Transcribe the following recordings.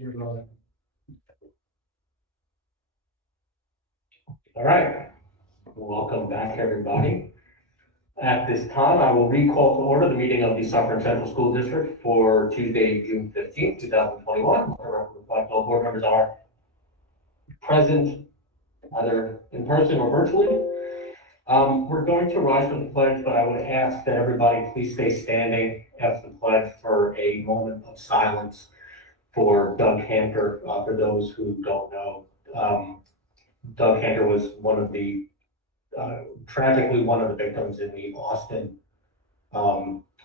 All right, welcome back, everybody. At this time, I will recall to order the meeting of the Suffern Central School District for Tuesday, June 15th, 2021. I reflect all board members are present, either in person or virtually. We're going to rise for the pledge, but I would ask that everybody please stay standing after the pledge for a moment of silence for Doug Hanker. For those who don't know, Doug Hanker was one of the, tragically one of the victims in the Austin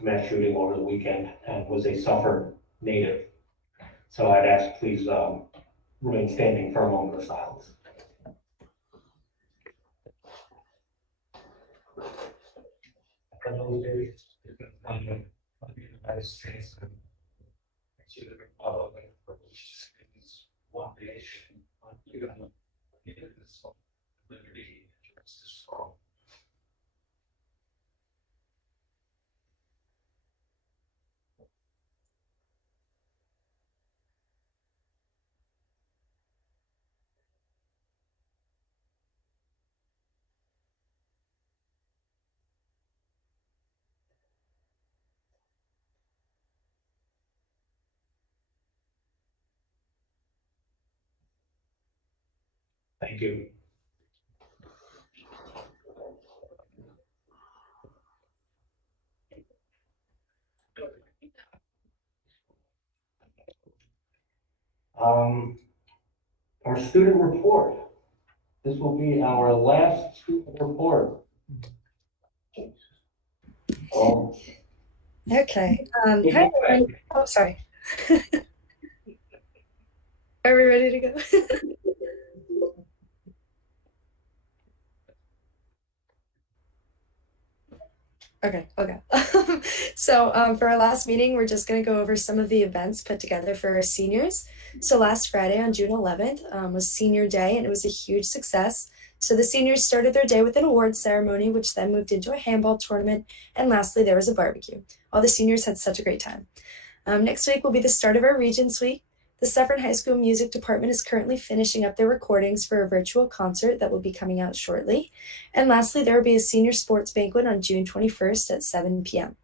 mass shooting over the weekend, and was a Suffern native. So I'd ask please remain standing for a moment of silence. United States and to the Republic for which is one nation under God, indivisible, liberty and justice for all. Thank you. Our student report. This will be our last student report. Okay. Hi, everyone. Oh, sorry. Are we ready to go? Okay. So for our last meeting, we're just going to go over some of the events put together for our seniors. So last Friday on June 11th was Senior Day, and it was a huge success. So the seniors started their day with an awards ceremony, which then moved into a handball tournament. And lastly, there was a barbecue. All the seniors had such a great time. Next week will be the start of our Regents Week. The Suffern High School Music Department is currently finishing up their recordings for a virtual concert that will be coming out shortly. And lastly, there will be a senior sports banquet on June 21st at 7 p.m.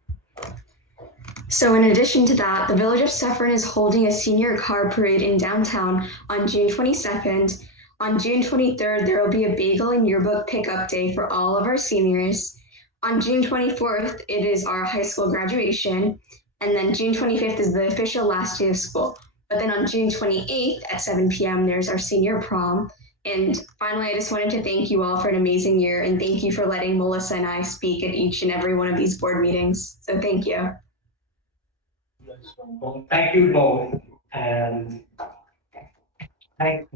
So in addition to that, the Village of Suffern is holding a senior car parade in downtown on June 22nd. On June 23rd, there will be a bagel and yearbook pickup day for all of our seniors. On June 24th, it is our high school graduation. And then June 25th is the official last day of school. But then on June 28th at 7 p.m., there's our senior prom. And finally, I just wanted to thank you all for an amazing year, and thank you for letting Melissa and I speak at each and every one of these board meetings. So thank you. Well, thank you both, and thank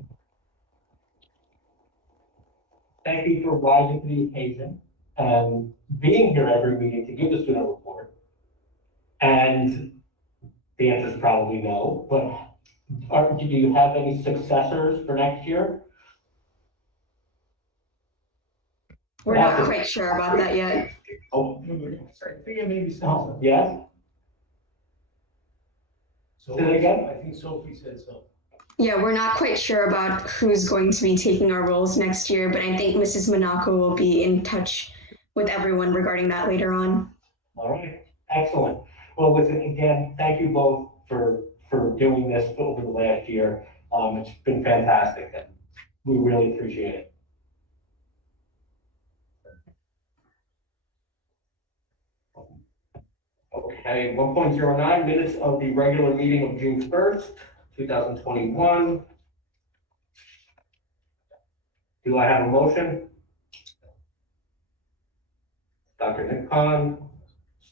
you for rising to the occasion and being here every meeting to give the student report. And the answer is probably no, but do you have any successors for next year? We're not quite sure about that yet. Oh, maybe so. Yes? So Say that again? I think Sophie said so. Yeah, we're not quite sure about who's going to be taking our roles next year, but I think Mrs. Monaco will be in touch with everyone regarding that later on. All right, excellent. Well, listen, again, thank you both for doing this over the last year. It's been fantastic, and we really appreciate it. Okay, 1.09, minutes of the regular meeting of June 1st, 2021. Do I have a motion? Dr. Nick Khan,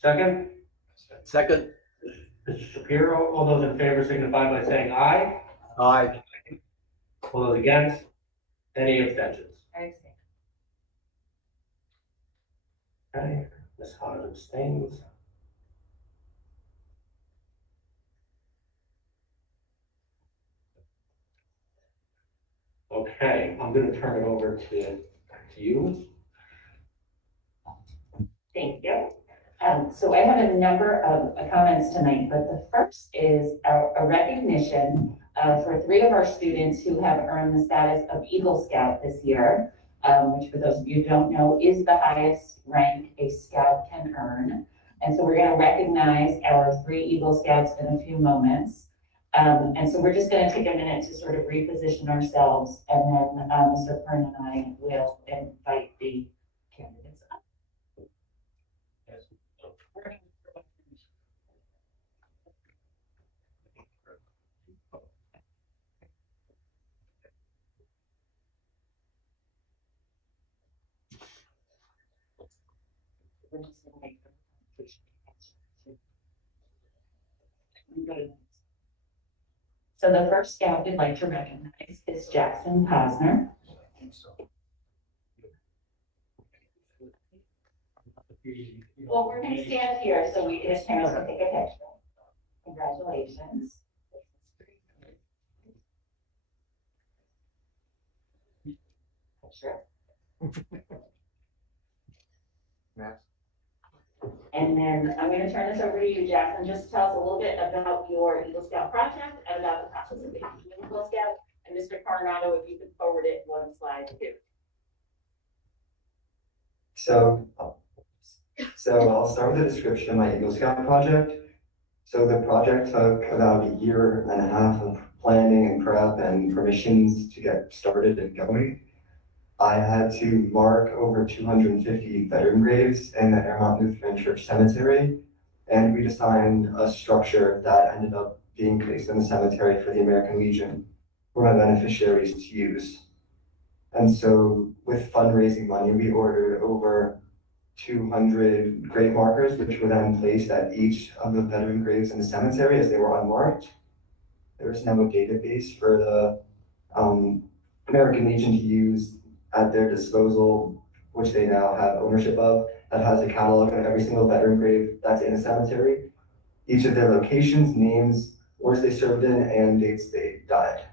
second? Second. Mr. Shapiro, all those in favor signify by saying aye. Aye. All those against? Any abstentions? I abstain. Okay, Ms. Khan abstains. Okay, I'm going to turn it over to you. Thank you. So I have a number of comments tonight, but the first is a recognition for 3 of our students who have earned the status of Eagle Scout this year, which for those of you who don't know is the highest rank a Scout can earn. And so we're going to recognize our 3 Eagle Scouts in a few moments. And so we're just going to take a minute to sort of reposition ourselves, and then Mr. Kern and I will invite the candidates up. So the first scout we'd like to recognize is Jackson Posner. Well, we're going to stand here so we can take a picture. Congratulations. Sure. And then I'm going to turn this over to you, Jackson. Just tell us a little bit about your Eagle Scout project and about the process of becoming an Eagle Scout. And Mr. Coronado, if you could forward it 1 slide too. So I'll start with a description of my Eagle Scout project. So the project took about 1.5 years of planning and prep and permissions to get started and going. I had to mark over 250 veteran graves in the Airmont Lutheran Church Cemetery, and we designed a structure that ended up being placed in the cemetery for the American Legion for my beneficiaries to use. And so with fundraising money, we ordered over 200 grave markers, which were then placed at each of the veteran graves in the cemetery as they were unmarked. There is now a database for the American Legion to use at their disposal, which they now have ownership of, that has a catalog of every single veteran grave that's in the cemetery, each of their locations, names, wars they served in, and dates they died,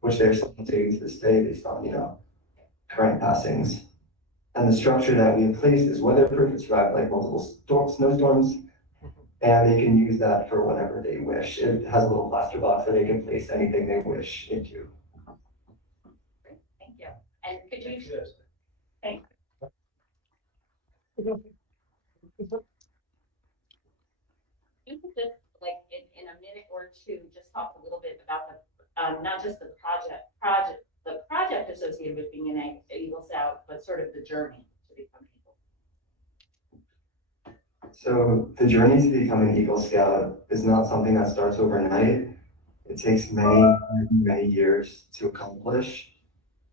which they're still continuing to this day based on, current passings. And the structure that we have placed is weatherproof. It's survived like multiple snowstorms, and they can use that for whatever they wish. It has a little plaster box where they can place anything they wish into. Thank you. And could you? Thank you could just, like, in a minute or two, just talk a little bit about the, not just the project associated with being an Eagle Scout, but sort of the journey to become Eagle. So the journey to become an Eagle Scout is not something that starts overnight. It takes many, many years to accomplish.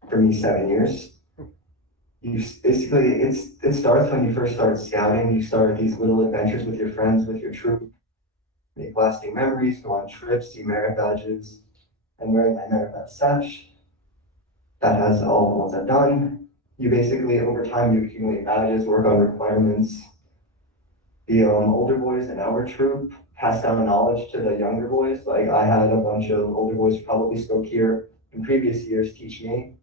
For me, 7 years. It starts when you first start scouting. You start these little adventures with your friends, with your troop, make lasting memories, go on trips, see merit badges. I'm wearing my merit badge sash. That has all the ones I've done. You basically, over time, you accumulate badges, work on requirements. The older boys in our troop pass down knowledge to the younger boys. Like I had a bunch of older boys who probably spoke here in previous years teach me.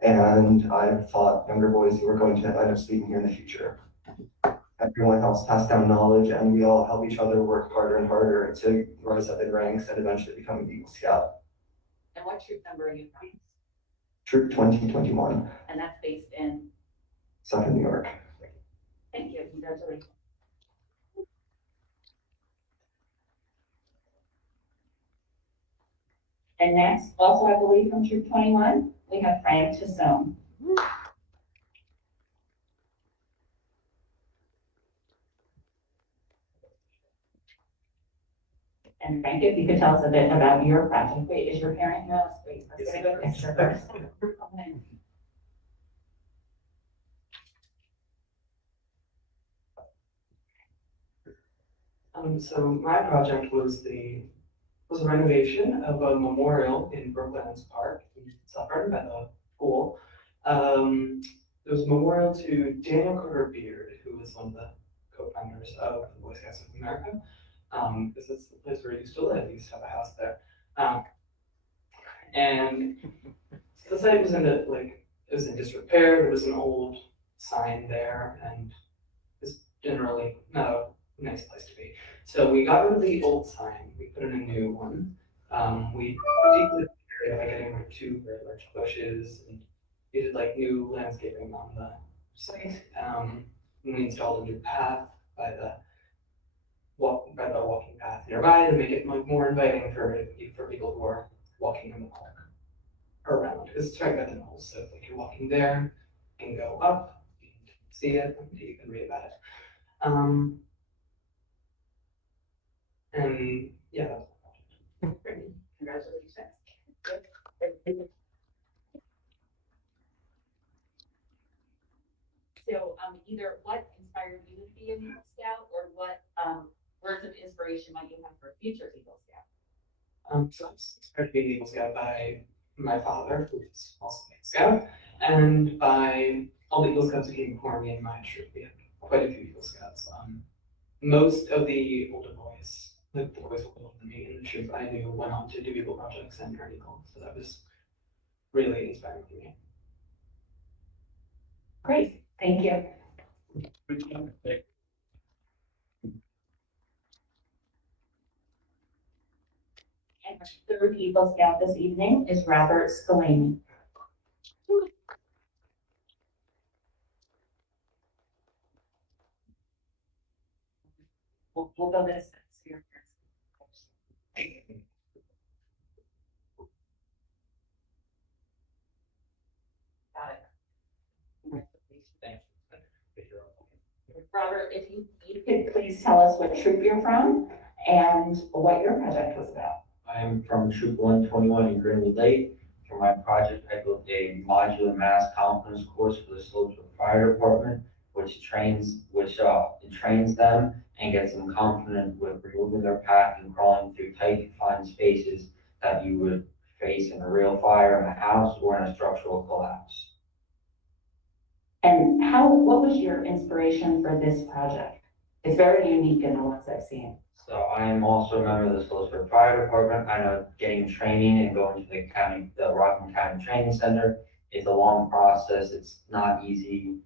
And I've taught younger boys who are going to end up speaking here in the future. Everyone helps pass down knowledge, and we all help each other work harder and harder to rise up in ranks and eventually become an Eagle Scout. And what troop number are you from? Troop 2021. And that's based in? Suffern, New York. Thank you. Congratulations. And next, also I believe from Troop 21, we have Frank Tassone. And Frank, if you could tell us a bit about your project. Wait, is your parent here? Wait, let's get a good picture first. Okay. So my project was a renovation of a memorial in Brooklands Park in Suffern at a pool. It was a memorial to Daniel Carter Beard, who was one of the co-founders of the Boy Scouts of America. This is the place where he used to live. He used to have a house there. And the site was it was in disrepair. There was an old sign there, and it's generally not a nice place to be. So we got rid of the old sign. We put in a new one. We deeply by getting rid of 2 very large bushes, and we did like new landscaping on the site. And we installed a new path by the walking path nearby to make it more inviting for people who are walking in the park around. Because it's right by the knolls, so if you're walking there, you can go up, you can see it, you can read about it. And yeah, that's my project. Great. Congratulations. So, either what inspired you to be an Eagle Scout, or what words of inspiration might you have for a future Eagle Scout? So I was inspired to be an Eagle Scout by my father, who is also an Eagle Scout, and by all the Eagle Scouts who came before me in my troop. We had quite a few Eagle Scouts. Most of the older boys, like the boys who were older than me in the troop, I knew went on to do Eagle projects and earn Eagle. So that was really inspiring for me. Great, thank you. And our third Eagle Scout this evening is Robert Szklany. We'll go this here first. Got it. Robert, if you could please tell us what troop you're from and what your project was about. I'm from Troop 121 in Greenwood Lake. For my project, I built a modular mass confidence course for the Slopesville Fire Department, which trains them and gets them confident with removing their pack and crawling through tight confined spaces that you would face in a real fire in a house or in a structural collapse. And what was your inspiration for this project? It's very unique in the ones I've seen. So I am also a member of the Slopesville Fire Department. I know getting training and going to the Rockland County Training Center is a long process. It's not easy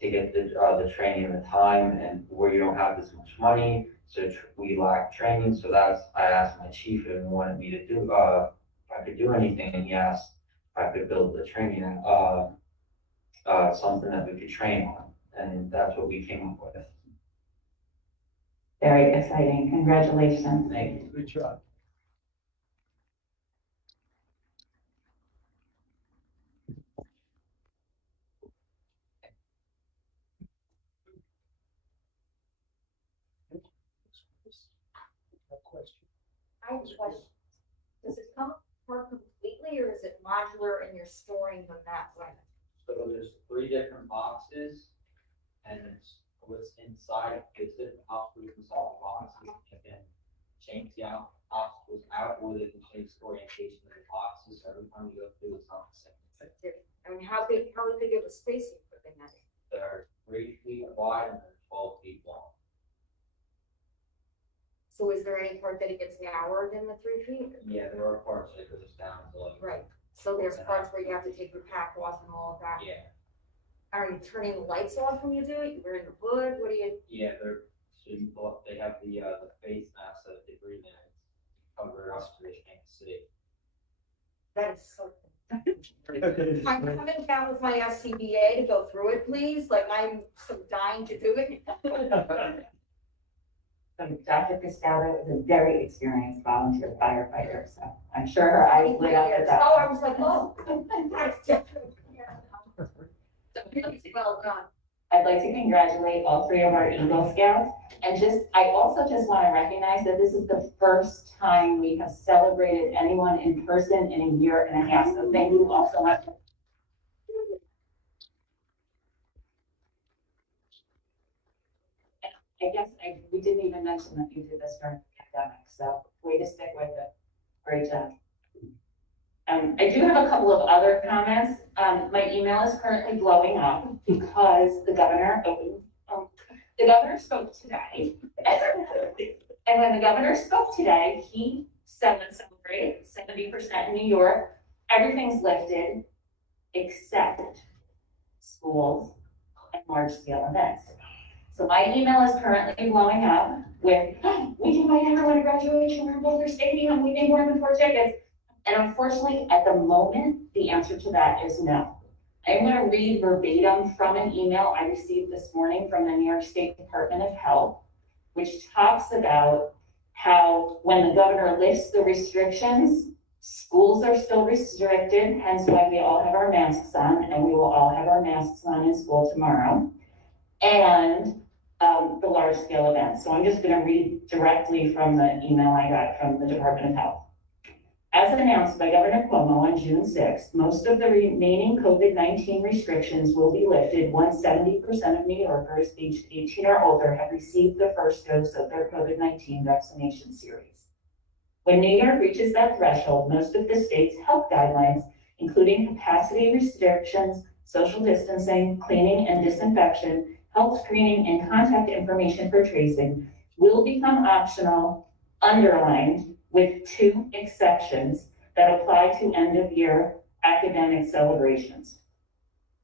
to get the training and the time, and where you don't have this much money, so we lack training. So I asked my chief if he wanted me to do if I could do anything, and he asked if I could build the training something that we could train on, and that's what we came up with. Very exciting. Congratulations. Thank you. Good job. I have a question. Does it come apart completely, or is it modular and you're storing them that way? So there's 3 different boxes, and it's what's inside. It's different obstacles inside the boxes. You can change the obstacles out, or they can change the orientation of the boxes. Every time you go through, it's not the same. I mean, how big of a space are you putting that in? They're 3 feet wide and they're 12 feet long. So is there any part that it gets narrower than the 3 feet? Yeah, there are parts that goes down to like. Right. So there's parts where you have to take your pack off and all of that. Yeah. Are you turning the lights off when you do it? You're in the hood? What do you? Yeah, they have the face mask that they breathe in. Cover us so they can't see. That is so. I'm coming down with my SCBA to go through it, please. Like, I'm so dying to do it. Dr. Costello is a very experienced volunteer firefighter, so I'm sure her eyes lit up at that. Oh, I was like, oh, that's different. Well done. I'd like to congratulate all 3 of our Eagle Scouts, and I also just want to recognize that this is the first time we have celebrated anyone in person in a year and a half, so thank you all so much. I guess we didn't even mention that you did this during the pandemic, so way to stick with it. Great job. I do have a couple of other comments. My email is currently blowing up because the governor spoke today. And when the governor spoke today, he said, let's celebrate 70% in New York. Everything's lifted except schools and large scale events. So my email is currently blowing up with, "Oh, we can invite everyone to graduation from Boulder Stadium, we need more than 4 tickets." And unfortunately, at the moment, the answer to that is no. I'm going to read verbatim from an email I received this morning from the New York State Department of Health, which talks about how when the governor lifts the restrictions, schools are still restricted, hence why we all have our masks on, and we will all have our masks on in school tomorrow, and the large scale events. So I'm just going to read directly from the email I got from the Department of Health. As announced by Governor Cuomo on June 6th, most of the remaining COVID-19 restrictions will be lifted once 70% of New Yorkers aged 18 or older have received the first dose of their COVID-19 vaccination series. When New York reaches that threshold, most of the state's health guidelines, including capacity restrictions, social distancing, cleaning and disinfection, health screening, and contact information for tracing, will become optional, underlined, with 2 exceptions that apply to end-of-year academic celebrations.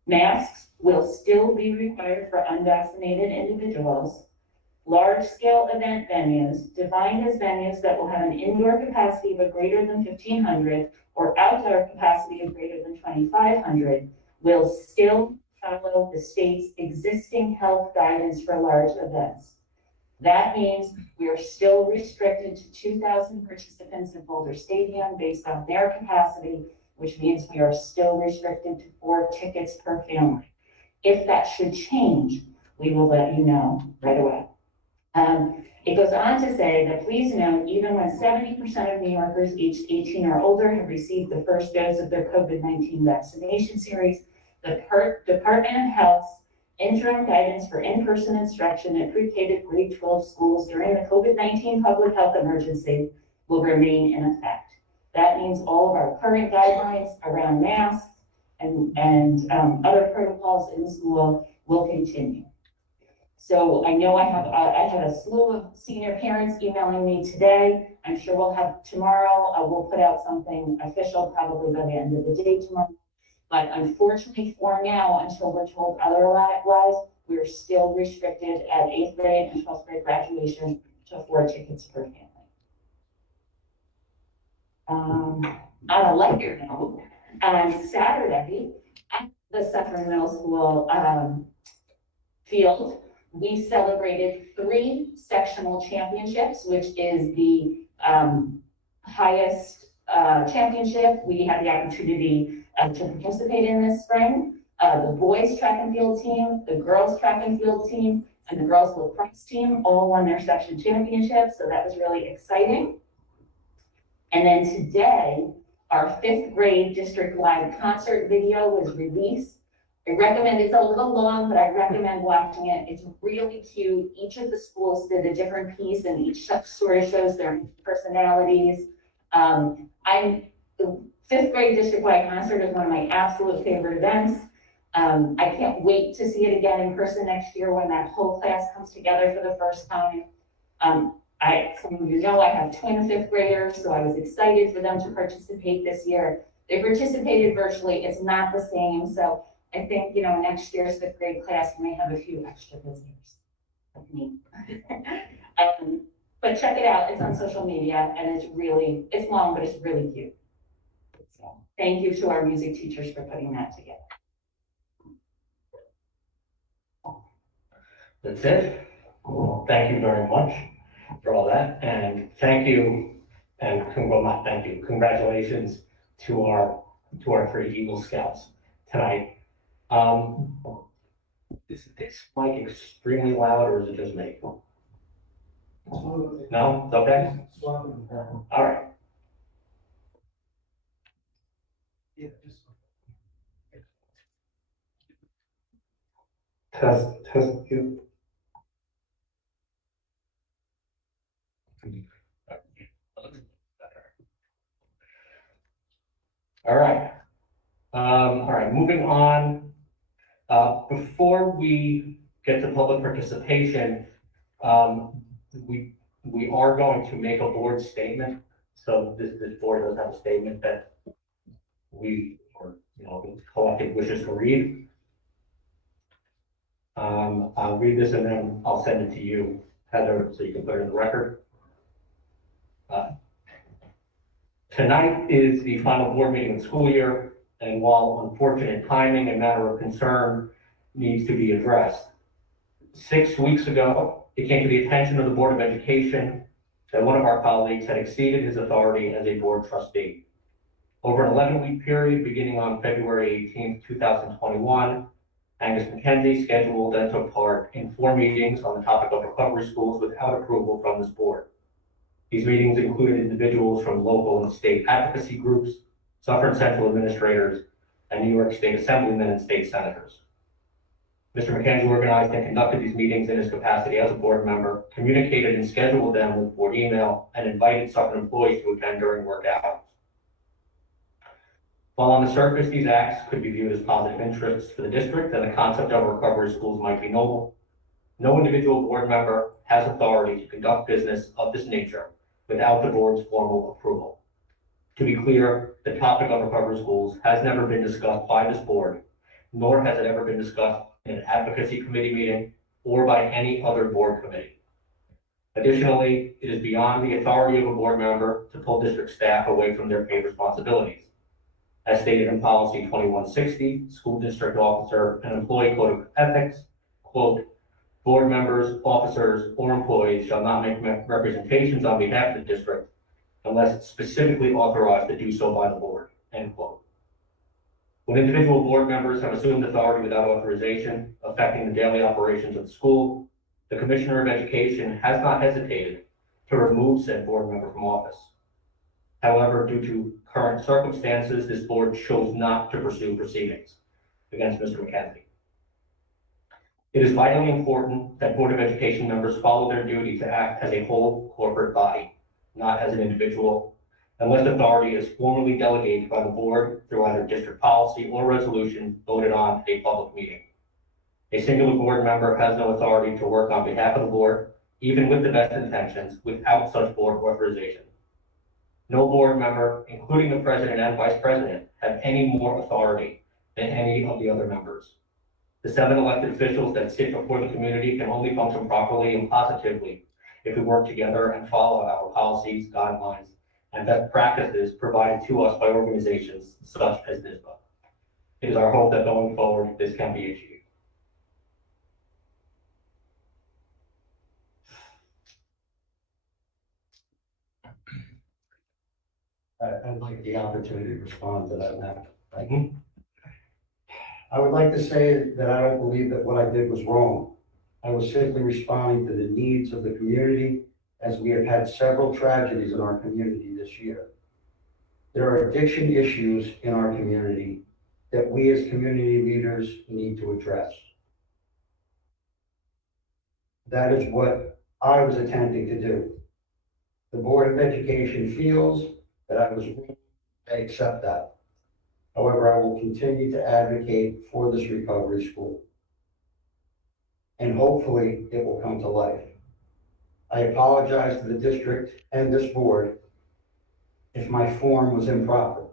Masks will still be required for unvaccinated individuals. Large-scale event venues, defined as venues that will have an indoor capacity of greater than 1,500 or outdoor capacity of greater than 2,500, will still follow the state's existing health guidance for large events. That means we are still restricted to 2,000 participants in Boulder Stadium based on their capacity, which means we are still restricted to 4 tickets per family. If that should change, we will let you know right away. It goes on to say that please note, even when 70% of New Yorkers aged 18 or older have received the first dose of their COVID-19 vaccination series, the Department of Health's interim guidance for in-person instruction at pre-K to grade 12 schools during the COVID-19 public health emergency will remain in effect. That means all of our current guidelines around masks and other protocols in school will continue. So I know I had a slew of senior parents emailing me today. I'm sure we'll have tomorrow. We'll put out something official probably by the end of the day tomorrow. But unfortunately for now, until we're told otherwise, we're still restricted at 8th grade and 12th grade graduation to 4 tickets per family. On a lighter note, on Saturday at the Suffern Middle School field, we celebrated 3 sectional championships, which is the highest championship we had the opportunity to participate in this spring. The boys track and field team, the girls track and field team, and the girls lacrosse team all won their section championships, so that was really exciting. And then today, our 5th grade district-wide concert video was released. I recommend, it's a little long, but I recommend watching it. It's really cute. Each of the schools did a different piece, and each sort of shows their personalities. The 5th grade district-wide concert is one of my absolute favorite events. I can't wait to see it again in person next year when that whole class comes together for the first time. Some of you know I have twin 5th graders, so I was excited for them to participate this year. They participated virtually. It's not the same, so I think, next year's 5th grade class may have a few extra visitors, like me. But check it out. It's on social media, and it's long, but it's really cute. So thank you to our music teachers for putting that together. That's it. Well, thank you very much for all that, and thank you, and not thank you, congratulations to our 3 Eagle Scouts tonight. Is this mic extremely loud, or is it just me? No, it's okay? All right. Yeah, just. Test you. All right. All right, moving on. Before we get to public participation, we are going to make a board statement. So this board does have a statement that the collective wishes to read. I'll read this and then I'll send it to you, Heather, so you can put it in the record. Tonight is the final board meeting of the school year, and while unfortunate timing and matter of concern needs to be addressed, 6 weeks ago, it came to the attention of the Board of Education that one of our colleagues had exceeded his authority as a board trustee. Over an 11-week period beginning on February 18th, 2021, Angus McKenzie scheduled and took part in 4 meetings on the topic of recovery schools without approval from this board. These meetings included individuals from local and state advocacy groups, Suffern Central administrators, and New York State Assemblymen and state senators. Mr. McKenzie organized and conducted these meetings in his capacity as a board member, communicated and scheduled them with board email, and invited Suffern employees to attend during work hours. While on the surface, these acts could be viewed as positive interests for the district and the concept of recovery schools might be noble, no individual board member has authority to conduct business of this nature without the board's formal approval. To be clear, the topic of recovery schools has never been discussed by this board, nor has it ever been discussed in an advocacy committee meeting or by any other board committee. Additionally, it is beyond the authority of a board member to pull district staff away from their paid responsibilities. As stated in policy 2160, school district officer and employee code of ethics, quote, board members, officers, or employees shall not make representations on behalf of the district unless specifically authorized to do so by the board, end quote. When individual board members have assumed authority without authorization affecting the daily operations of the school, the Commissioner of Education has not hesitated to remove said board member from office. However, due to current circumstances, this board chose not to pursue proceedings against Mr. McKenzie. It is vitally important that Board of Education members follow their duty to act as a whole corporate body, not as an individual, unless authority is formally delegated by the board through either district policy or resolution voted on at a public meeting. A singular board member has no authority to work on behalf of the board, even with the best intentions, without such board authorization. No board member, including the president and vice president, have any more authority than any of the other members. The 7 elected officials that sit before the community can only function properly and positively if we work together and follow our policies, guidelines, and best practices provided to us by organizations such as NISBA. It is our hope that going forward, this can be achieved. I'd like the opportunity to respond to that now. Thank you. I would like to say that I don't believe that what I did was wrong. I was simply responding to the needs of the community, as we have had several tragedies in our community this year. There are addiction issues in our community that we as community leaders need to address. That is what I was attempting to do. The Board of Education feels that I was wrong. I accept that. However, I will continue to advocate for this recovery school. And hopefully it will come to life. I apologize to the district and this board if my form was improper.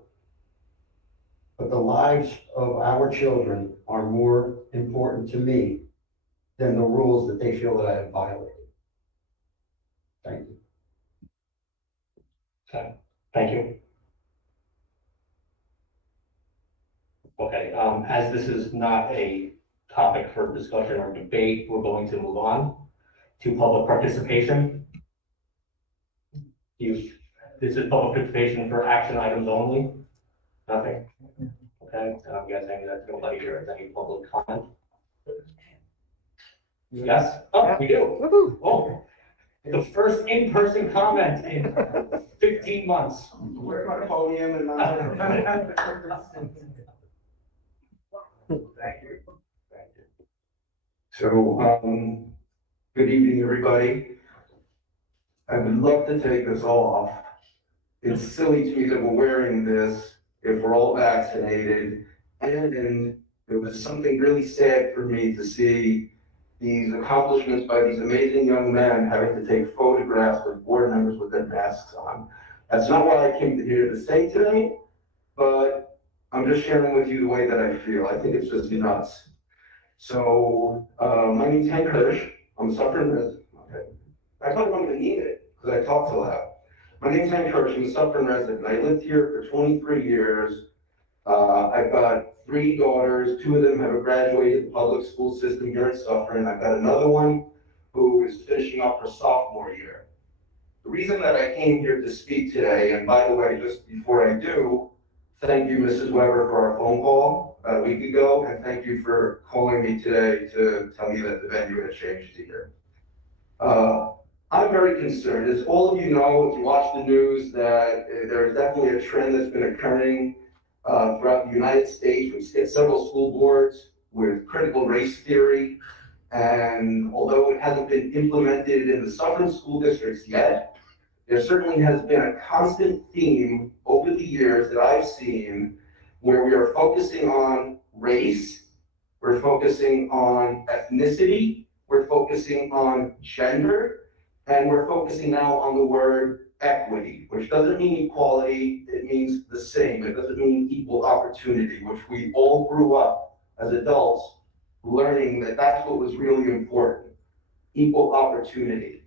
But the lives of our children are more important to me than the rules that they feel that I have violated. Thank you. Okay, thank you. Okay, as this is not a topic for discussion or debate, we're going to move on to public participation. This is public participation for action items only. Nothing. Okay, and I'm guessing that nobody here has any public comment. Yes? Oh, we do. Oh, the first in-person comment in 15 months. Where's my podium and my... Thank you. So, good evening, everybody. I would love to take this off. It's silly to me that we're wearing this if we're all vaccinated. And it was something really sad for me to see these accomplishments by these amazing young men having to take photographs with board members with their masks on. That's not what I came here to say today, but I'm just sharing with you the way that I feel. I think it's just nuts. So, my name's Hank Hirsch. I'm a Suffern resident. Okay. I thought I'm gonna need it because I talk so loud. My name's Hank Hirsch. I'm a Suffern resident. I lived here for 23 years. I've got 3 daughters. 2 of them have graduated the public school system here at Suffern. I've got another one who is finishing up her sophomore year. The reason that I came here to speak today, and by the way, just before I do, thank you, Mrs. Weber, for our phone call a week ago, and thank you for calling me today to tell me that the venue had changed here. I'm very concerned. As all of you know, if you watch the news, that there is definitely a trend that's been occurring throughout the United States. We've hit several school boards with critical race theory, and although it hasn't been implemented in the Suffern school districts yet, there certainly has been a constant theme over the years that I've seen where we are focusing on race, we're focusing on ethnicity, we're focusing on gender, and we're focusing now on the word equity, which doesn't mean equality, it means the same. It doesn't mean equal opportunity, which we all grew up as adults learning that that's what was really important, equal opportunity.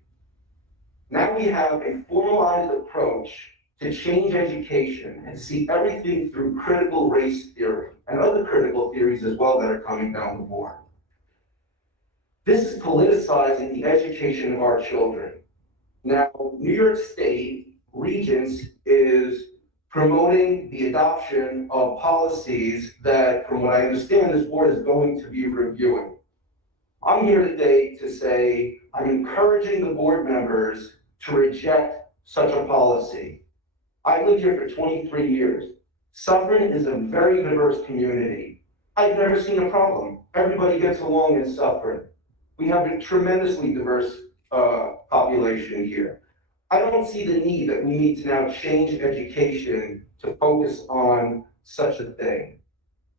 Now we have a formalized approach to change education and see everything through critical race theory and other critical theories as well that are coming down the board. This is politicizing the education of our children. Now, New York State Regents is promoting the adoption of policies that, from what I understand, this board is going to be reviewing. I'm here today to say I'm encouraging the board members to reject such a policy. I lived here for 23 years. Suffern is a very diverse community. I've never seen a problem. Everybody gets along in Suffern. We have a tremendously diverse population here. I don't see the need that we need to now change education to focus on such a thing.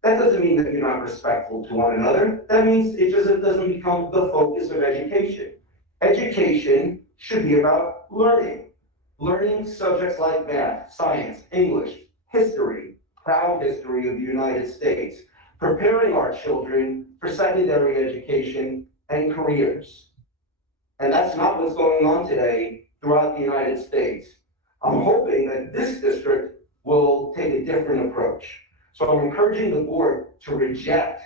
That doesn't mean that you're not respectful to one another. That means it doesn't become the focus of education. Education should be about learning. Learning subjects like math, science, English, history, proud history of the United States, preparing our children for secondary education and careers. And that's not what's going on today throughout the United States. I'm hoping that this district will take a different approach. So I'm encouraging the board to reject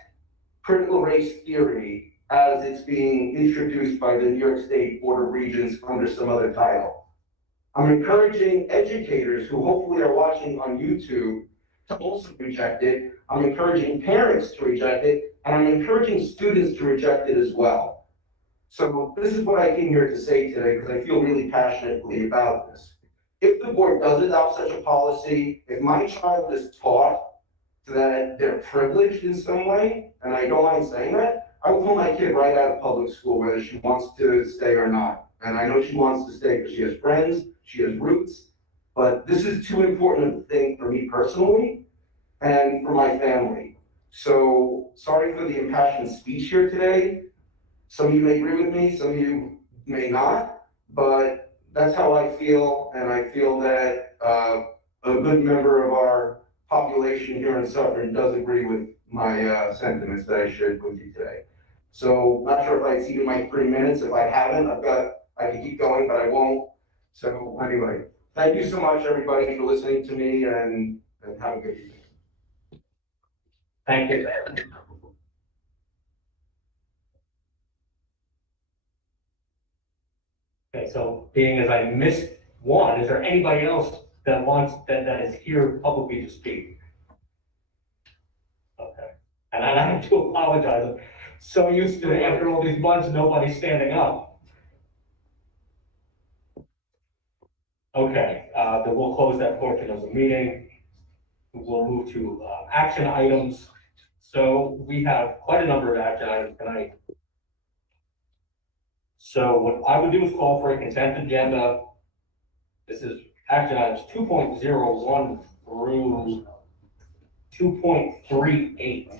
critical race theory as it's being introduced by the New York State Board of Regents under some other title. I'm encouraging educators who hopefully are watching on YouTube to also reject it. I'm encouraging parents to reject it, and I'm encouraging students to reject it as well. So this is what I came here to say today because I feel really passionately about this. If the board does adopt such a policy, if my child is taught that they're privileged in some way, and I don't mind saying that, I will tell my kid right out of public school whether she wants to stay or not. And I know she wants to stay because she has friends, she has roots, but this is too important a thing for me personally and for my family. So sorry for the impassioned speech here today. Some of you may agree with me, some of you may not, but that's how I feel, and I feel that a good member of our population here in Suffern does agree with my sentiments that I shared with you today. So not sure if I exceeded my 3 minutes. If I haven't, I can keep going, but I won't. So anyway, thank you so much, everybody, for listening to me, and have a good evening. Thank you. Okay, so being as I missed one, is there anybody else that that is here publicly to speak? Okay, and I have to apologize. I'm so used to after all these months, nobody standing up. Okay, then we'll close that portion of the meeting. We'll move to action items. So we have quite a number of action items tonight. So what I would do is call for a consent agenda. This is action items 2.01 through 2.38.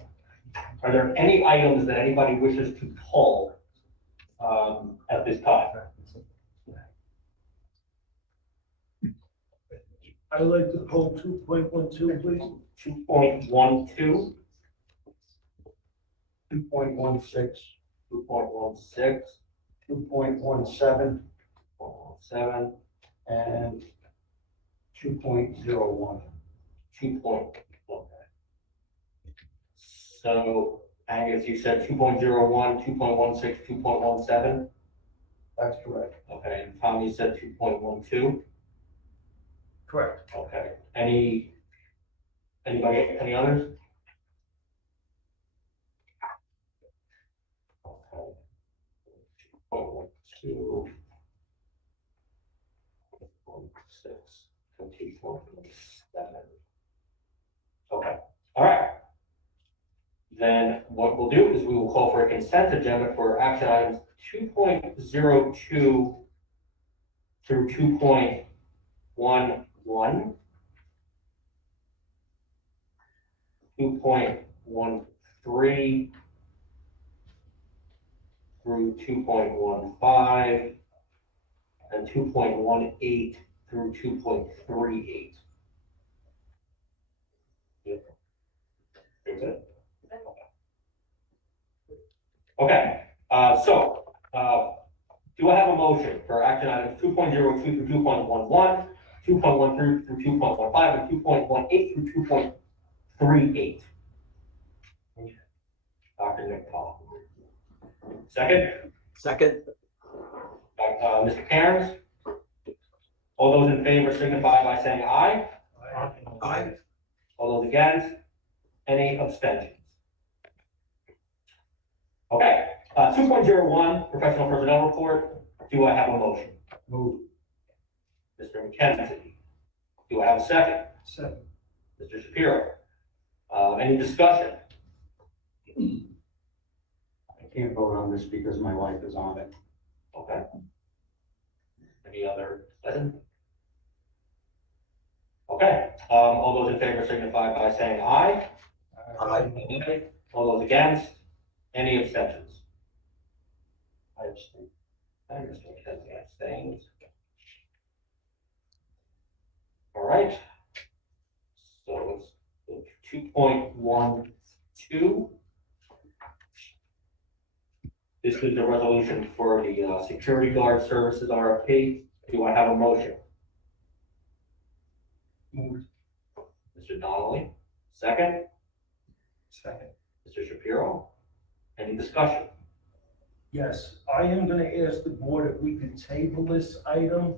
Are there any items that anybody wishes to pull at this time? I'd like to pull 2.12, please. 2.12. 2.16, 2.16, 2.17, 7, and 2.01. 2. So, Angus, you said 2.01, 2.16, 2.17? That's correct. Okay, and Tom, you said 2.12? Correct. Okay, anybody, any others? Okay. 2.12, 2.6, and 2.7. Okay, all right. Then what we'll do is we will call for a consent agenda for action items 2.02 through 2.11, 2.13 through 2.15, and 2.18 through 2.38. You're good? Okay, do I have a motion for action items 2.02 through 2.11, 2.13 through 2.15, and 2.18 through 2.38? Dr. Nick Paul. Second? Second. Mr. Cairns? All those in favor signify by saying aye. Aye. All those against? Any abstentions? Okay, 2.01, professional personnel report. Do I have a motion? Move. Mr. McKenzie. Do I have a second? Second. Mr. Shapiro. Any discussion? I can't vote on this because my wife is on it. Okay. Any other discussion? Okay, all those in favor signify by saying aye. Aye. All those against? Any abstentions? I abstain. And Mr. McKenzie abstains. All right. So it's 2.12. This is the resolution for the security guard services RFP. Do I have a motion? Moved. Mr. Donnelly, second. Second. Mr. Shapiro, any discussion? Yes, I am gonna ask the board if we could table this item.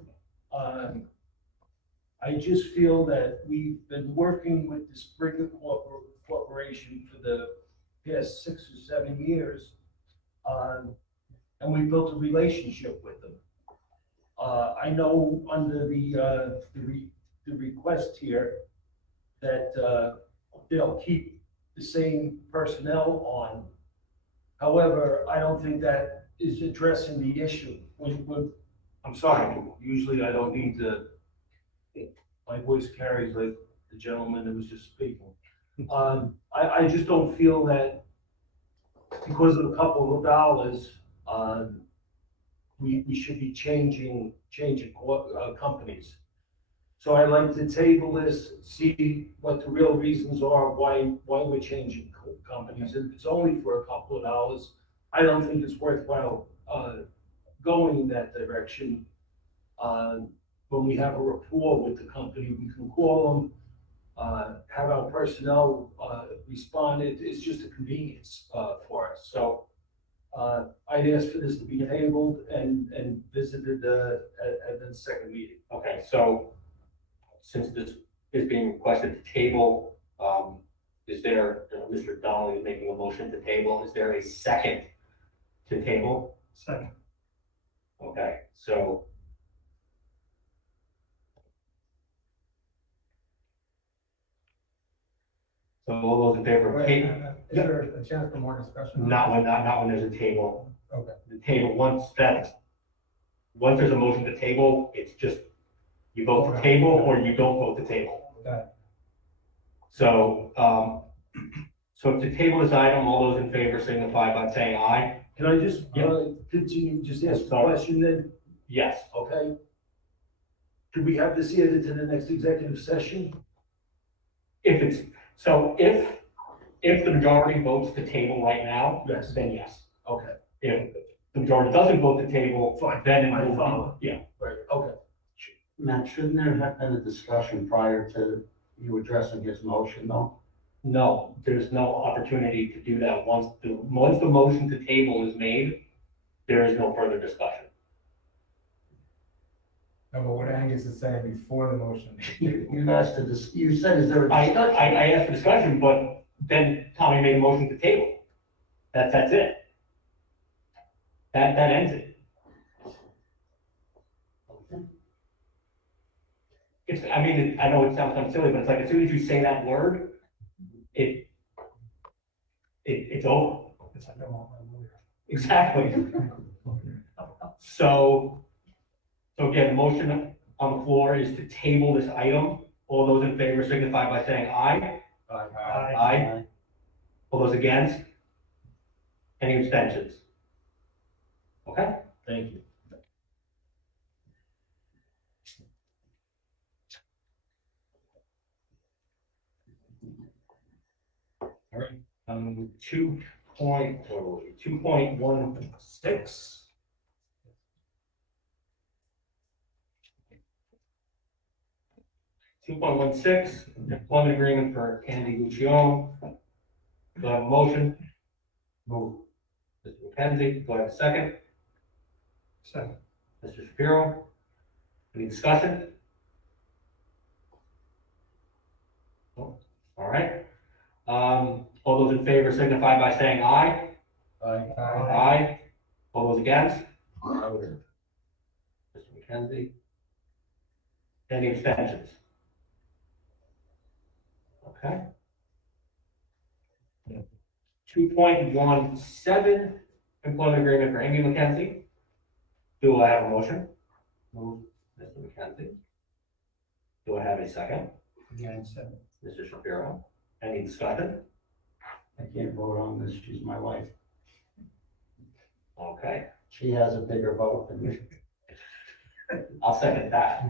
I just feel that we've been working with the Springer Corporation for the past 6 or 7 years. And we built a relationship with them. I know under the request here that they'll keep the same personnel on. However, I don't think that is addressing the issue. I'm sorry, usually I don't need to, my voice carries like the gentleman that was just speaking. I just don't feel that because of a couple of dollars, we should be changing companies. So I'd like to table this, see what the real reasons are, why we're changing companies. If it's only for a couple of dollars, I don't think it's worthwhile going in that direction. When we have a rapport with the company, we can call them, have our personnel respond. It's just a convenience for us. So I'd ask for this to be tabled and visited at the second meeting. Okay, so since this is being requested to table, is there, Mr. Donnelly is making a motion to table, is there a second to table? Second. Okay, so. So all those in favor of table? Is there a chance for more discussion? Not when there's a table. Okay. The table, once there's a motion to table, it's just, you vote to table or you don't vote to table. Okay. So, so to table this item, all those in favor signify by saying aye. Can I just Yeah. continue, just ask the Sorry. question then? Yes. Okay. Could we have this added to the next executive session? If If the majority votes to table right now, Yes. then yes. Okay, If the majority doesn't vote to table, fine, then it I will follow. be, yeah. Right, okay. Matt, shouldn't there have been a discussion prior to you addressing his motion, though? No, there's no opportunity to do that. Once the motion to table is made, there is no further discussion. No, but what Angus is saying before the motion. You asked to you said, is there a I discussion? asked for discussion, but then Tommy made a motion to table. That's it. That ends it. I mean, I know it sounds kind of silly, but it's like as soon as you say that word, it's over. It's like, I want my lawyer. Exactly. So again, the motion on the floor is to table this item. All those in favor signify by saying aye. Aye. All those against? Any abstentions? Okay? Thank you. All right, 2.16. 2.16, employment agreement for Andy Luciano. Do I have a motion? Move. Mr. McKenzie, do I have a second? Second. Mr. Shapiro? Any discussion? No? All right. All those in favor signify by saying aye. Aye. Aye. All those against? Mr. McKenzie? Any abstentions? Okay. 2.17, employment agreement for Amy McKenzie. Do I have a motion? Move, Mr. McKenzie. Do I have a second? Again, second. Mr. Shapiro. Any discussion? I can't vote on this, she's my wife. Okay, She has a bigger vote than me. I'll second that.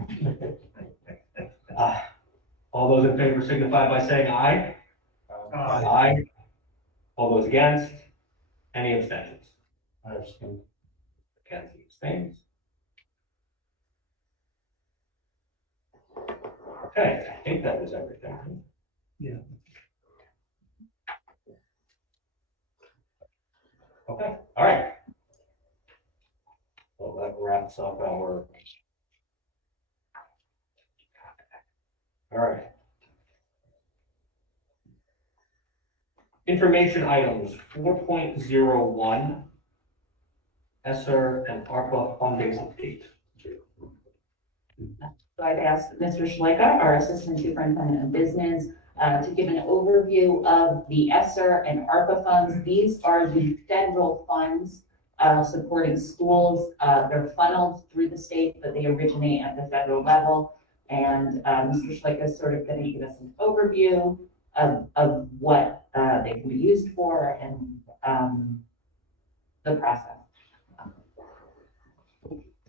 All those in favor signify by saying aye. Aye. All those against? Any abstentions? I abstain. Mackenzie abstains. Okay, I think that was everything. Yeah. Okay, all right. Well, that wraps up our. All right. Information items 4.01, ESSER and ARPA funding update. So I've asked Mr. Schleicher, our Assistant Superintendent of Business, to give an overview of the ESSER and ARPA funds. These are the federal funds supporting schools. They're funneled through the state, but they originate at the federal level. And Mr. Schleicher is sort of going to give us an overview of what they can be used for and the process.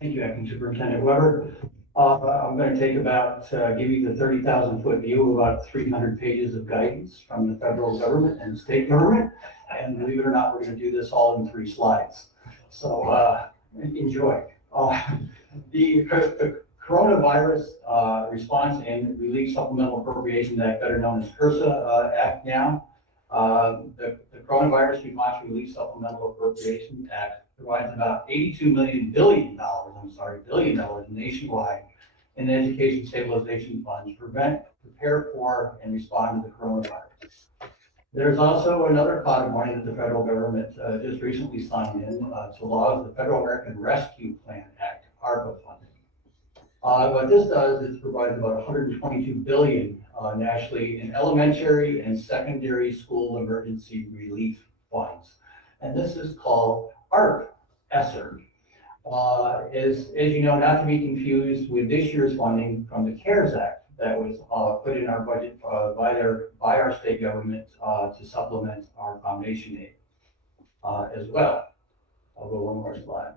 Thank you, Acting Superintendent Weber. I'm going to take about, give you the 30,000-foot view of about 300 pages of guidance from the federal government and the state government. And believe it or not, we're going to do this all in 3 slides. So enjoy. The Coronavirus Response and Relief Supplemental Appropriations Act, better known as CRRSA Act now. The Coronavirus Response and Relief Supplemental Appropriations Act provides about billion nationwide in education stabilization funds to prepare for, and respond to the coronavirus. There's also another pot of money that the federal government just recently signed in to law, the Federal American Rescue Plan Act, ARPA funding. What this does is provides about $122 billion nationally in elementary and secondary school emergency relief funds. And this is called ARP ESSER. As you know, not to be confused with this year's funding from the CARES Act that was put in our budget by our state government to supplement our foundation aid as well. I'll go one more slide.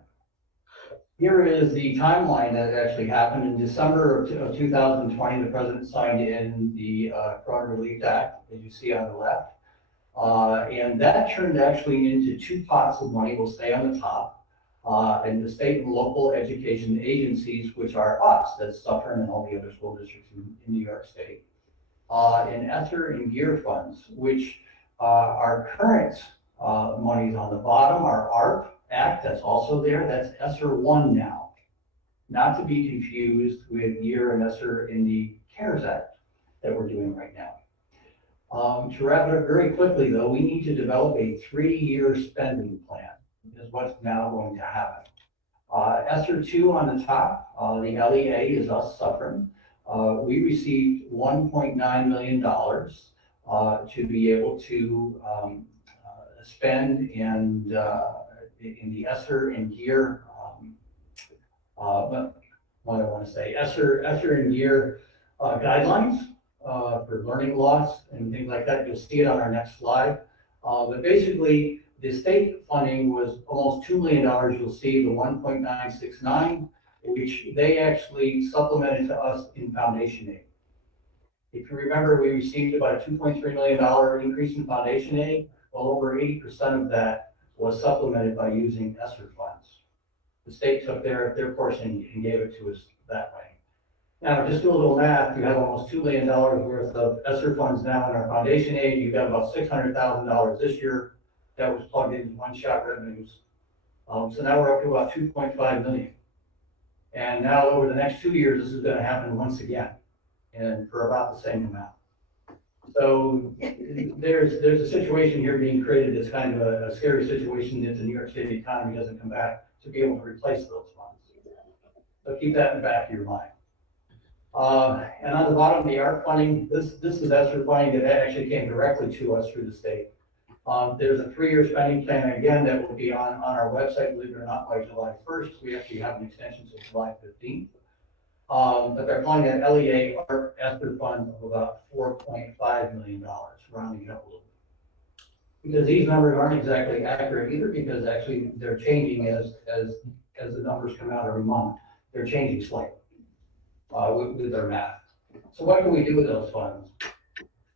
Here is the timeline that actually happened in December of 2020. The president signed in the Corona Relief Act, as you see on the left. And that turned actually into two pots of money, will stay on the top. And the state and local education agencies, which are us, that's Suffern and all the other school districts in New York State. And ESSER and GEAR funds, which our current monies on the bottom, our ARP Act, that's also there, that's ESSER 1 now. Not to be confused with GEAR and ESSER in the CARES Act that we're doing right now. To wrap it up very quickly though, we need to develop a 3-year spending plan, is what's now going to happen. ESSER 2 on the top, the LEA is us Suffern. We received $1.9 million to be able to spend and in the ESSER and GEAR, what I want to say, ESSER and GEAR guidelines for learning loss and things like that. You'll see it on our next slide. But basically, the state funding was almost $2 million. You'll see the 1.969, which they actually supplemented to us in foundation aid. If you remember, we received about a $2.3 million increase in foundation aid. Well, over 80% of that was supplemented by using ESSER funds. The state took their portion and gave it to us that way. Now, just do a little math. You have almost $2 million worth of ESSER funds now in our foundation aid. You've got about $600,000 this year that was plugged into one-shot revenues. So now we're up to about 2.5 million. And now over the next 2 years, this is going to happen once again, and for about the same amount. So there's a situation here being created that's kind of a scary situation if the New York City economy doesn't come back to be able to replace those funds. So keep that in the back of your mind. And on the bottom, the ARP funding, this is ESSER funding that actually came directly to us through the state. There's a 3-year spending plan, again, that will be on our website, believe it or not, by July 1st. We actually have an extension to July 15th. But they're calling that LEA ARP ESSER fund of about $4.5 million, rounding it up a little bit. Because these numbers aren't exactly accurate either, because actually they're changing as the numbers come out every month. They're changing slightly with their math. So what can we do with those funds?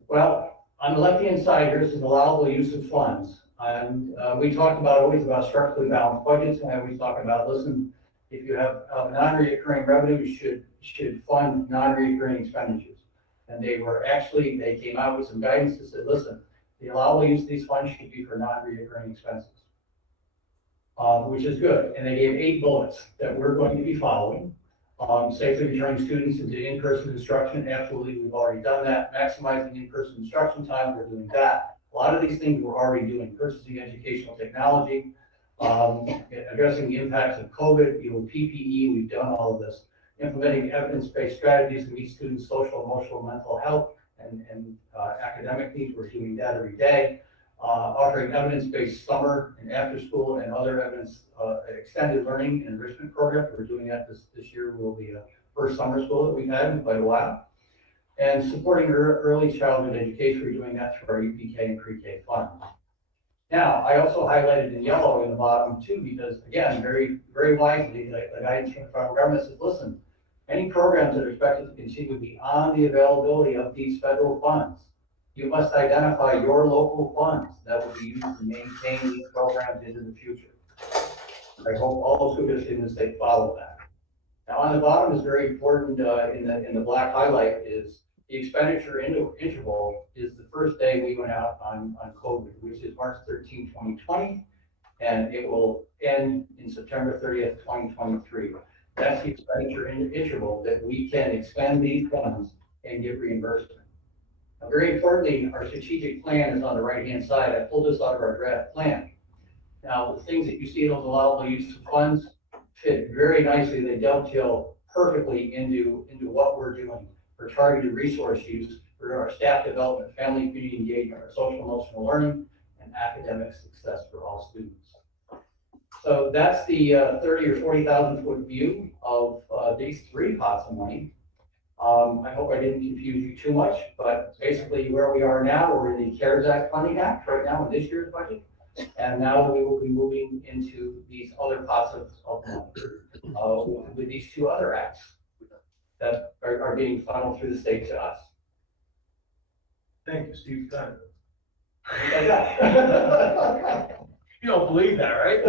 Well, on the left-hand side, here, this is allowable use of funds. And we talk always about structurally balanced budgets, and I always talk about, listen, if you have non-recurring revenue, you should fund non-recurring expenditures. And they came out with some guidance that said, listen, the allowable use of these funds should be for non-recurring expenses, which is good. And they gave 8 bullets that we're going to be following. Safely returning students into in-person instruction, absolutely, we've already done that. Maximizing in-person instruction time, we're doing that. A lot of these things we're already doing. Purchasing educational technology, addressing the impacts of COVID, PPE, we've done all of this. Implementing evidence-based strategies to meet students' social, emotional, mental health, and academic needs, we're doing that every day. Offering evidence-based summer and after-school and other evidence extended learning and enrichment programs. We're doing that this year. Will be the first summer school that we've had in quite a while. And supporting early childhood education, we're doing that through our UPK and pre-K funds. Now, I also highlighted in yellow in the bottom too, because again, very, very wisely, the guidance from the federal government says, listen, any programs that are expected to continue beyond the availability of these federal funds, you must identify your local funds that will be used to maintain these programs into the future. I hope all school districts in the state follow that. Now, on the bottom is very important in the black highlight is the expenditure interval is the first day we went out on COVID, which is March 13, 2020, and it will end in September 30th, 2023. That's the expenditure interval that we can expend these funds and get reimbursement. Now, very importantly, our strategic plan is on the right-hand side. I pulled this out of our draft plan. Now, the things that you see in those allowable use of funds fit very nicely. They dovetail perfectly into what we're doing for targeted resource use for our staff development, family community engagement, our social emotional learning, and academic success for all students. So that's the 30 or 40,000 foot view of these 3 pots of money. I hope I didn't confuse you too much, but basically where we are now, we're in the CARES Act funding act right now in this year's budget. And now we will be moving into these other pots of money with these 2 other acts that are being funneled through the state to us. Thank you, Steve. You don't believe that, right?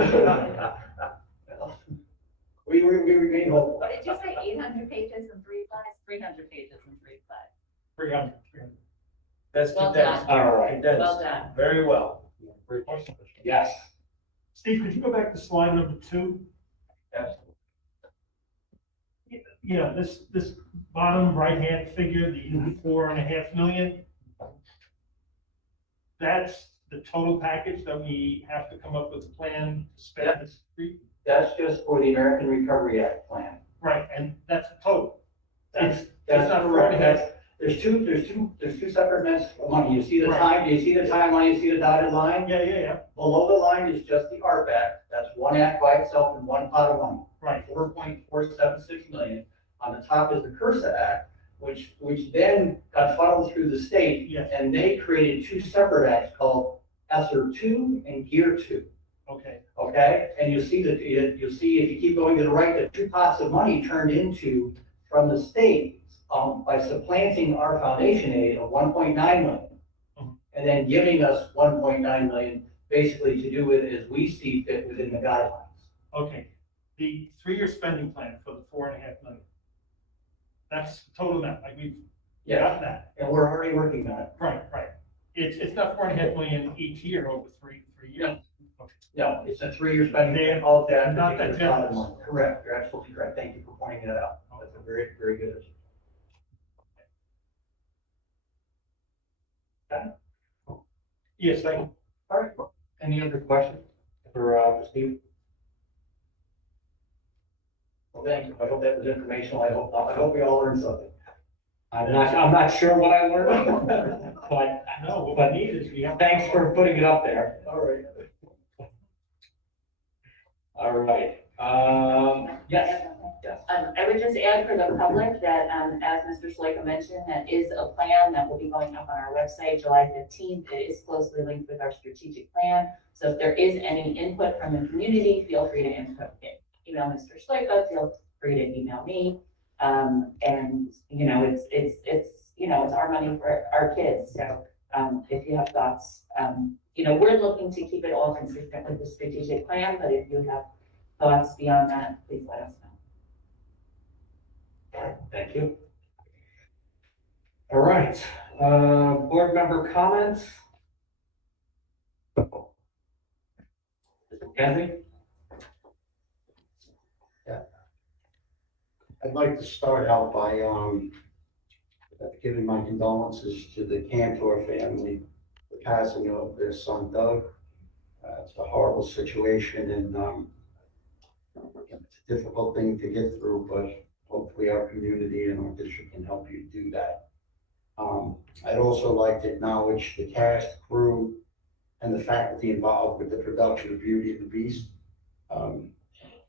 We remain hopeful. What did you say, 800 pages and 3 slides? 300 pages and 3 slides. 300. That's Well condensed. done. All right. Condensed. Well done. Very well. Great question. Yes. Steve, could you go back to slide number 2? Yes. You know, this bottom right-hand figure, the 4.5 million, that's the total package that we have to come up with a plan to spend this street? That's just for the American Recovery Act plan. Right, and that's the total. That's not correct. 4.5. There's two separate nets of money. You see the Right. you see the timeline, you see the dotted line? Yeah. Below the line is just the ARP Act. That's one act by itself and one pot of money. Right. 4.476 million. On the top is the CRRSA Act, which then got funneled through the state. Yes. And they created two separate acts called ESSER 2 and Gear 2. Okay. Okay, and you'll see you'll see if you keep going to the right, the two pots of money turned into from the state by supplanting our foundation aid of 1.9 million. And then giving us 1.9 million basically to do with as we see fit within the guidelines. Okay, the 3-year spending plan for the 4.5 million. That's the total amount, like we've got that. And we're already working on it. Right. It's not 4.5 million each year over three years. No, it's a 3-year spending plan. They're All that. not that particular pot of generous. money. Correct, you're absolutely correct. Thank you for pointing that out. That's a very, very good. Yes, thank you. All right. Any other questions for Steve? Well, thank you. I hope that was informational. I hope we all learned something. I'm not sure what I learned, but No, what we need is we have. thanks for putting it up there. All right. All right. Yes. I would just add for the public that, as Mr. Schleicher mentioned, that is a plan that will be going up on our website July 15th. It is closely linked with our strategic plan. So if there is any input from the community, feel free to email Mr. Schleicher, feel free to email me. And you know, it's our money for our kids. So if you have thoughts, you know, we're looking to keep it all consistent with the strategic plan, but if you have thoughts beyond that, please let us know. Thank you. All right, board member comments? Kathy? I'd like to start out by giving my condolences to the Cantor family, the passing of their son Doug. It's a horrible situation, and it's a difficult thing to get through, but hopefully our community and our district can help you do that. I'd also like to acknowledge the cast, crew, and the faculty involved with the production of Beauty and the Beast.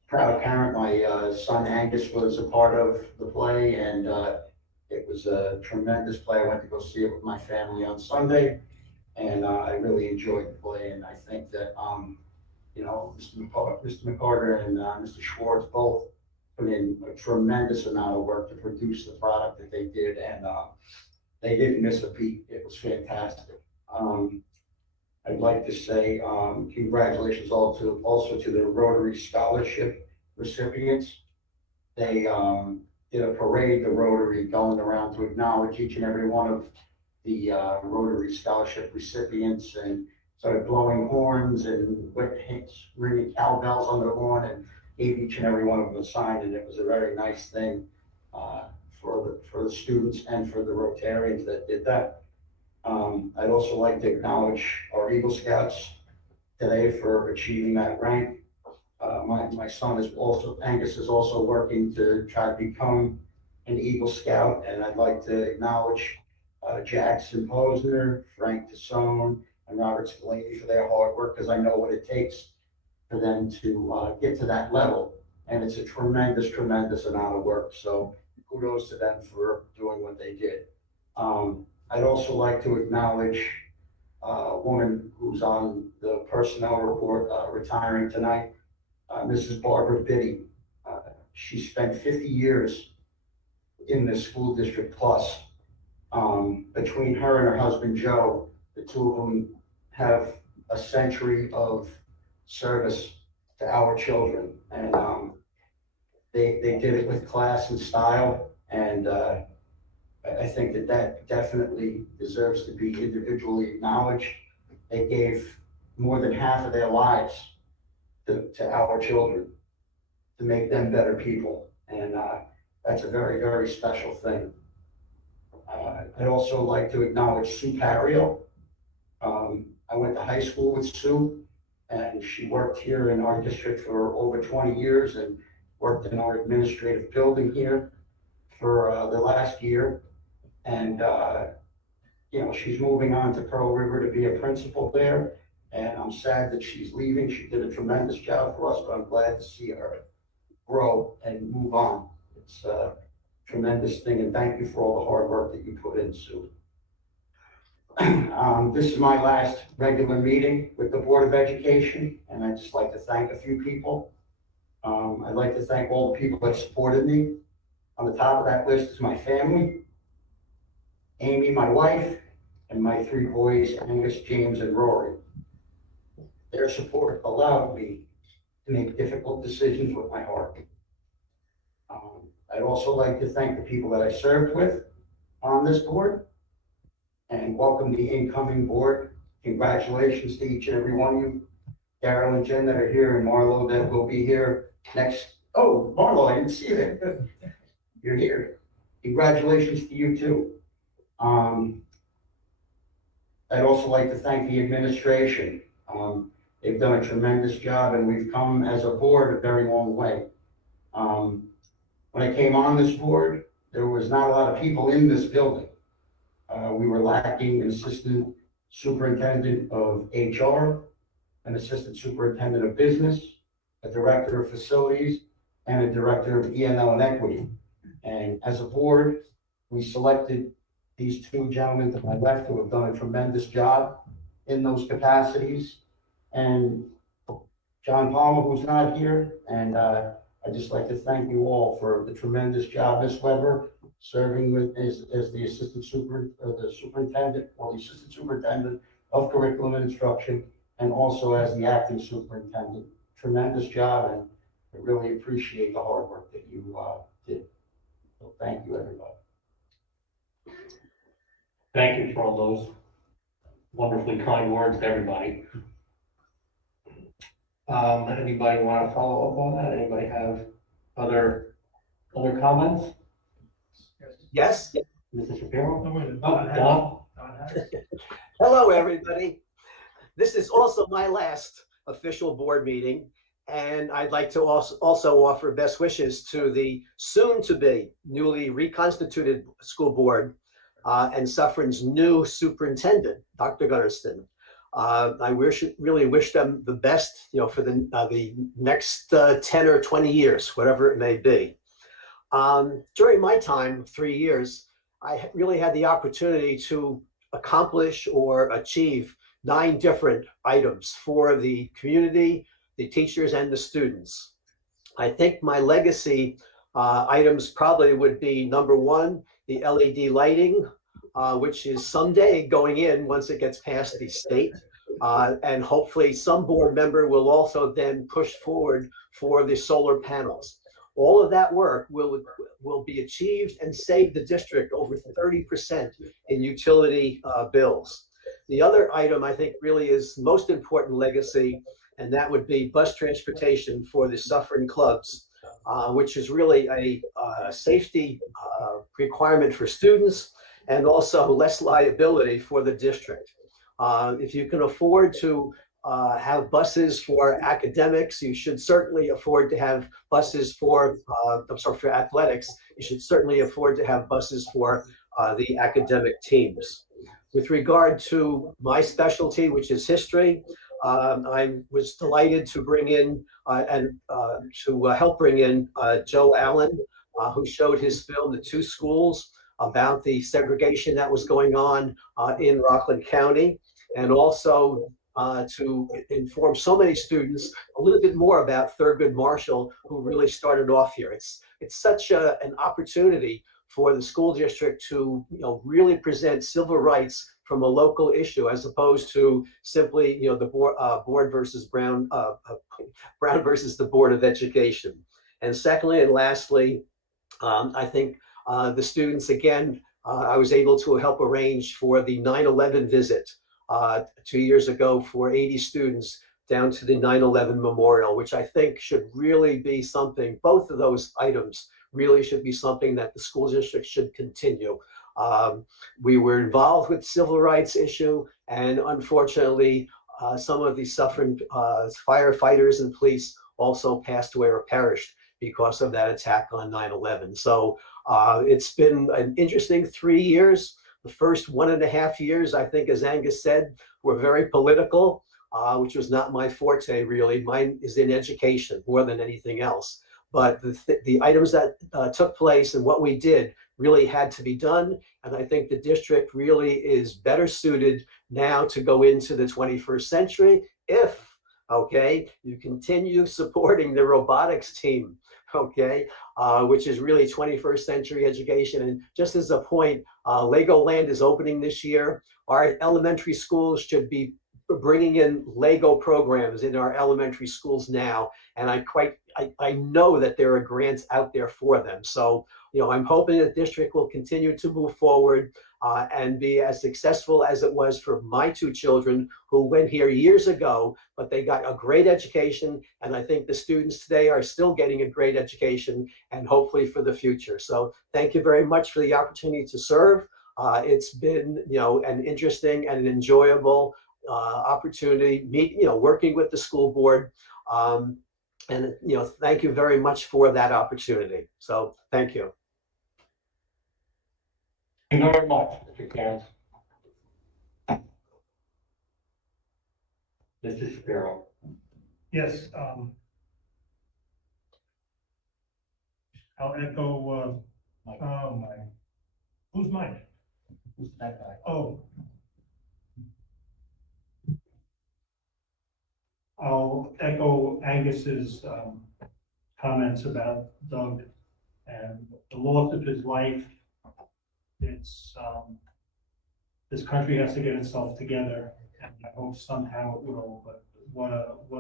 Proud parent, my son Angus was a part of the play, and it was a tremendous play. I went to go see it with my family on Sunday, and I really enjoyed the play. And I think that, you know, Mr. McCarter and Mr. Schwartz both put in a tremendous amount of work to produce the product that they did, and they didn't miss a beat. It was fantastic. I'd like to say congratulations also to the Rotary Scholarship recipients. They did a parade, the Rotary, going around to acknowledge each and every one of the Rotary Scholarship recipients, and started blowing horns and ringing cowbells on the lawn, and gave each and every one of them a sign, and it was a very nice thing for the students and for the Rotarians that did that. I'd also like to acknowledge our Eagle Scouts today for achieving that rank. My son is also, Angus is also working to try to become an Eagle Scout, and I'd like to acknowledge Jackson Posner, Frank Tassone, and Robert Szklany for their hard work, because I know what it takes for them to get to that level. And it's a tremendous, tremendous amount of work. So kudos to them for doing what they did. I'd also like to acknowledge a woman who's on the personnel report retiring tonight, Mrs. Barbara Biddy. She spent 50 years in the school district plus. Between her and her husband Joe, the two of them have a century of service to our children. And they did it with class and style. And I think that that definitely deserves to be individually acknowledged. They gave more than half of their lives to our children to make them better people. And that's a very, very special thing. I'd also like to acknowledge Sue Pario. I went to high school with Sue, and she worked here in our district for over 20 years and worked in our administrative building here for the last year. And, you know, she's moving on to Pearl River to be a principal there. And I'm sad that she's leaving. She did a tremendous job for us, but I'm glad to see her grow and move on. It's a tremendous thing, and thank you for all the hard work that you put in, Sue. This is my last regular meeting with the Board of Education, and I'd just like to thank a few people. I'd like to thank all the people that supported me. On the top of that list is my family, Amy, my wife, and my 3 boys, Angus, James, and Rory. Their support allowed me to make difficult decisions with my heart. I'd also like to thank the people that I served with on this board and welcome the incoming board. Congratulations to each and every one of you. Daryl and Jen that are here, and Marlo that will be here next. Oh, Marlo, I didn't see you there. You're here. Congratulations to you too. I'd also like to thank the administration. They've done a tremendous job, and we've come as a board a very long way. When I came on this board, there was not a lot of people in this building. We were lacking an assistant superintendent of HR, an assistant superintendent of business, a director of facilities, and a director of E&L and equity. And as a board, we selected these 2 gentlemen to my left who have done a tremendous job in those capacities. And John Palmer, who's not here, and I'd just like to thank you all for the tremendous job, Ms. Weber, serving with as the assistant superintendent of curriculum and instruction, and also as the acting superintendent. Tremendous job, and I really appreciate the hard work that you did. So thank you, everybody. Thank you for all those wonderfully kind words to everybody. Anybody want to follow up on that? Anybody have other comments? Yes. Mrs. Shapiro? Don? Hello, everybody. This is also my last official board meeting, and I'd like to also offer best wishes to the soon-to-be newly reconstituted school board and Suffern's new superintendent, Dr. Gunnarsson. I really wish them the best, you know, for the next 10 or 20 years, whatever it may be. During my time, 3 years, I really had the opportunity to accomplish or achieve 9 different items for the community, the teachers, and the students. I think my legacy items probably would be number 1, the LED lighting, which is someday going in once it gets past the state. And hopefully some board member will also then push forward for the solar panels. All of that work will be achieved and save the district over 30% in utility bills. The other item I think really is most important legacy, and that would be bus transportation for the Suffern clubs, which is really a safety requirement for students and also less liability for the district. If you can afford to have buses for academics, you should certainly afford to have buses for athletics. You should certainly afford to have buses for the academic teams. With regard to my specialty, which is history, I was delighted to bring in help bring in Joe Allen, who showed his film, The Two Schools, about the segregation that was going on in Rockland County, and also to inform so many students a little bit more about Thurgood Marshall, who really started off here. It's such an opportunity for the school district to really present civil rights from a local issue as opposed to simply, you know, the board versus Brown, Brown versus the Board of Education. And secondly and lastly, I think the students, again, I was able to help arrange for the 9/11 visit 2 years ago for 80 students down to the 9/11 memorial, which I think should really be something, both of those items really should be something that the school district should continue. We were involved with civil rights issue, and unfortunately, some of the suffering firefighters and police also passed away or perished because of that attack on 9/11. So it's been an interesting 3 years. The first 1.5 years, I think, as Angus said, were very political, which was not my forte, really. Mine is in education more than anything else. But the items that took place and what we did really had to be done. And I think the district really is better suited now to go into the 21st century if, okay, you continue supporting the robotics team, okay, which is really 21st century education. And just as a point, Legoland is opening this year. Our elementary schools should be bringing in Lego programs in our elementary schools now. And I know that there are grants out there for them. So, you know, I'm hoping the district will continue to move forward and be as successful as it was for my 2 children who went here years ago, but they got a great education. And I think the students today are still getting a great education and hopefully for the future. So thank you very much for the opportunity to serve. It's been, you know, an interesting and an enjoyable opportunity, working with the school board. And, you know, thank you very much for that opportunity. So thank you. Thank you very much, Mr. Cairns. Mr. Shapiro. Yes, I'll echo, oh my, who's Mike? Who's that guy? Oh. I'll echo Angus's comments about Doug and the loss of his life. It's, this country has to get itself together, and I hope somehow it will, but what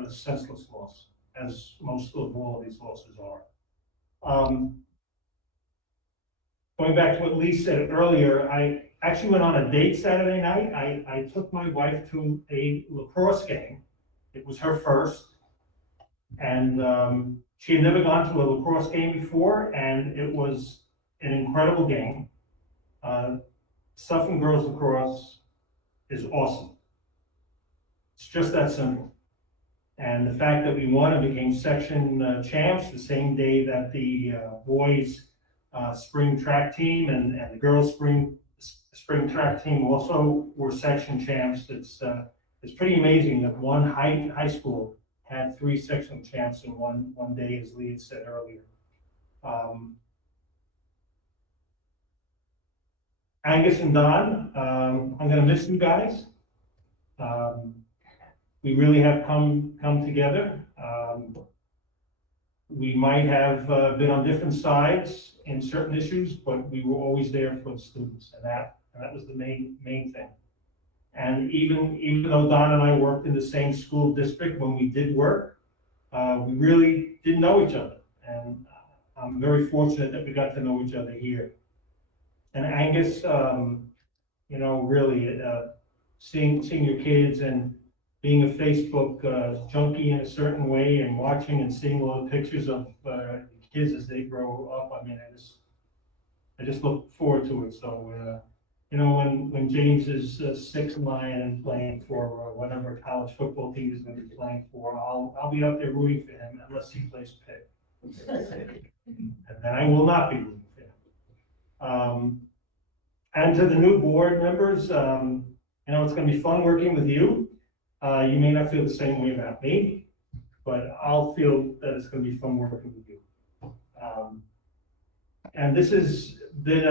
a senseless loss, as most of all of these losses are. Going back to what Lee said earlier, I actually went on a date Saturday night. I took my wife to a lacrosse game. It was her first, and she had never gone to a lacrosse game before, and it was an incredible game. Suffern girls lacrosse is awesome. It's just that simple. And the fact that we won and became section champs the same day that the boys spring track team and the girls spring track team also were section champs. It's pretty amazing that one high school had 3 section champs in one day, as Lee had said earlier. Angus and Don, I'm going to miss you guys. We really have come together. We might have been on different sides in certain issues, but we were always there for the students, and that was the main thing. And even though Don and I worked in the same school district when we did work, we really didn't know each other. And I'm very fortunate that we got to know each other here. And Angus, you know, really seeing your kids and being a Facebook junkie in a certain way and watching and seeing all the pictures of kids as they grow up, I mean, I just look forward to it. So, you know, when James is 6 and 9 and playing for whatever college football team he's going to be playing for, I'll be up there rooting for him unless he plays pick. And then I will not be rooting for him. And to the new board members, you know, it's going to be fun working with you. You may not feel the same way about me, but I'll feel that it's going to be fun working with you. And this has been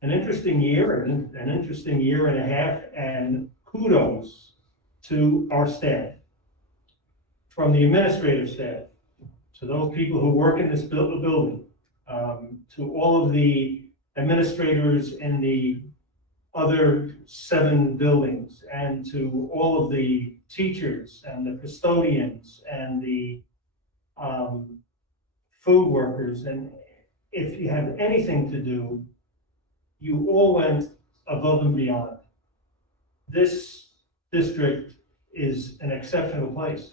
an interesting year, an interesting year and a half, and kudos to our staff, from the administrative staff, to those people who work in this building, to all of the administrators in the other 7 buildings, and to all of the teachers and the custodians and the food workers, and if you have anything to do, you all went above and beyond. This district is an exceptional place.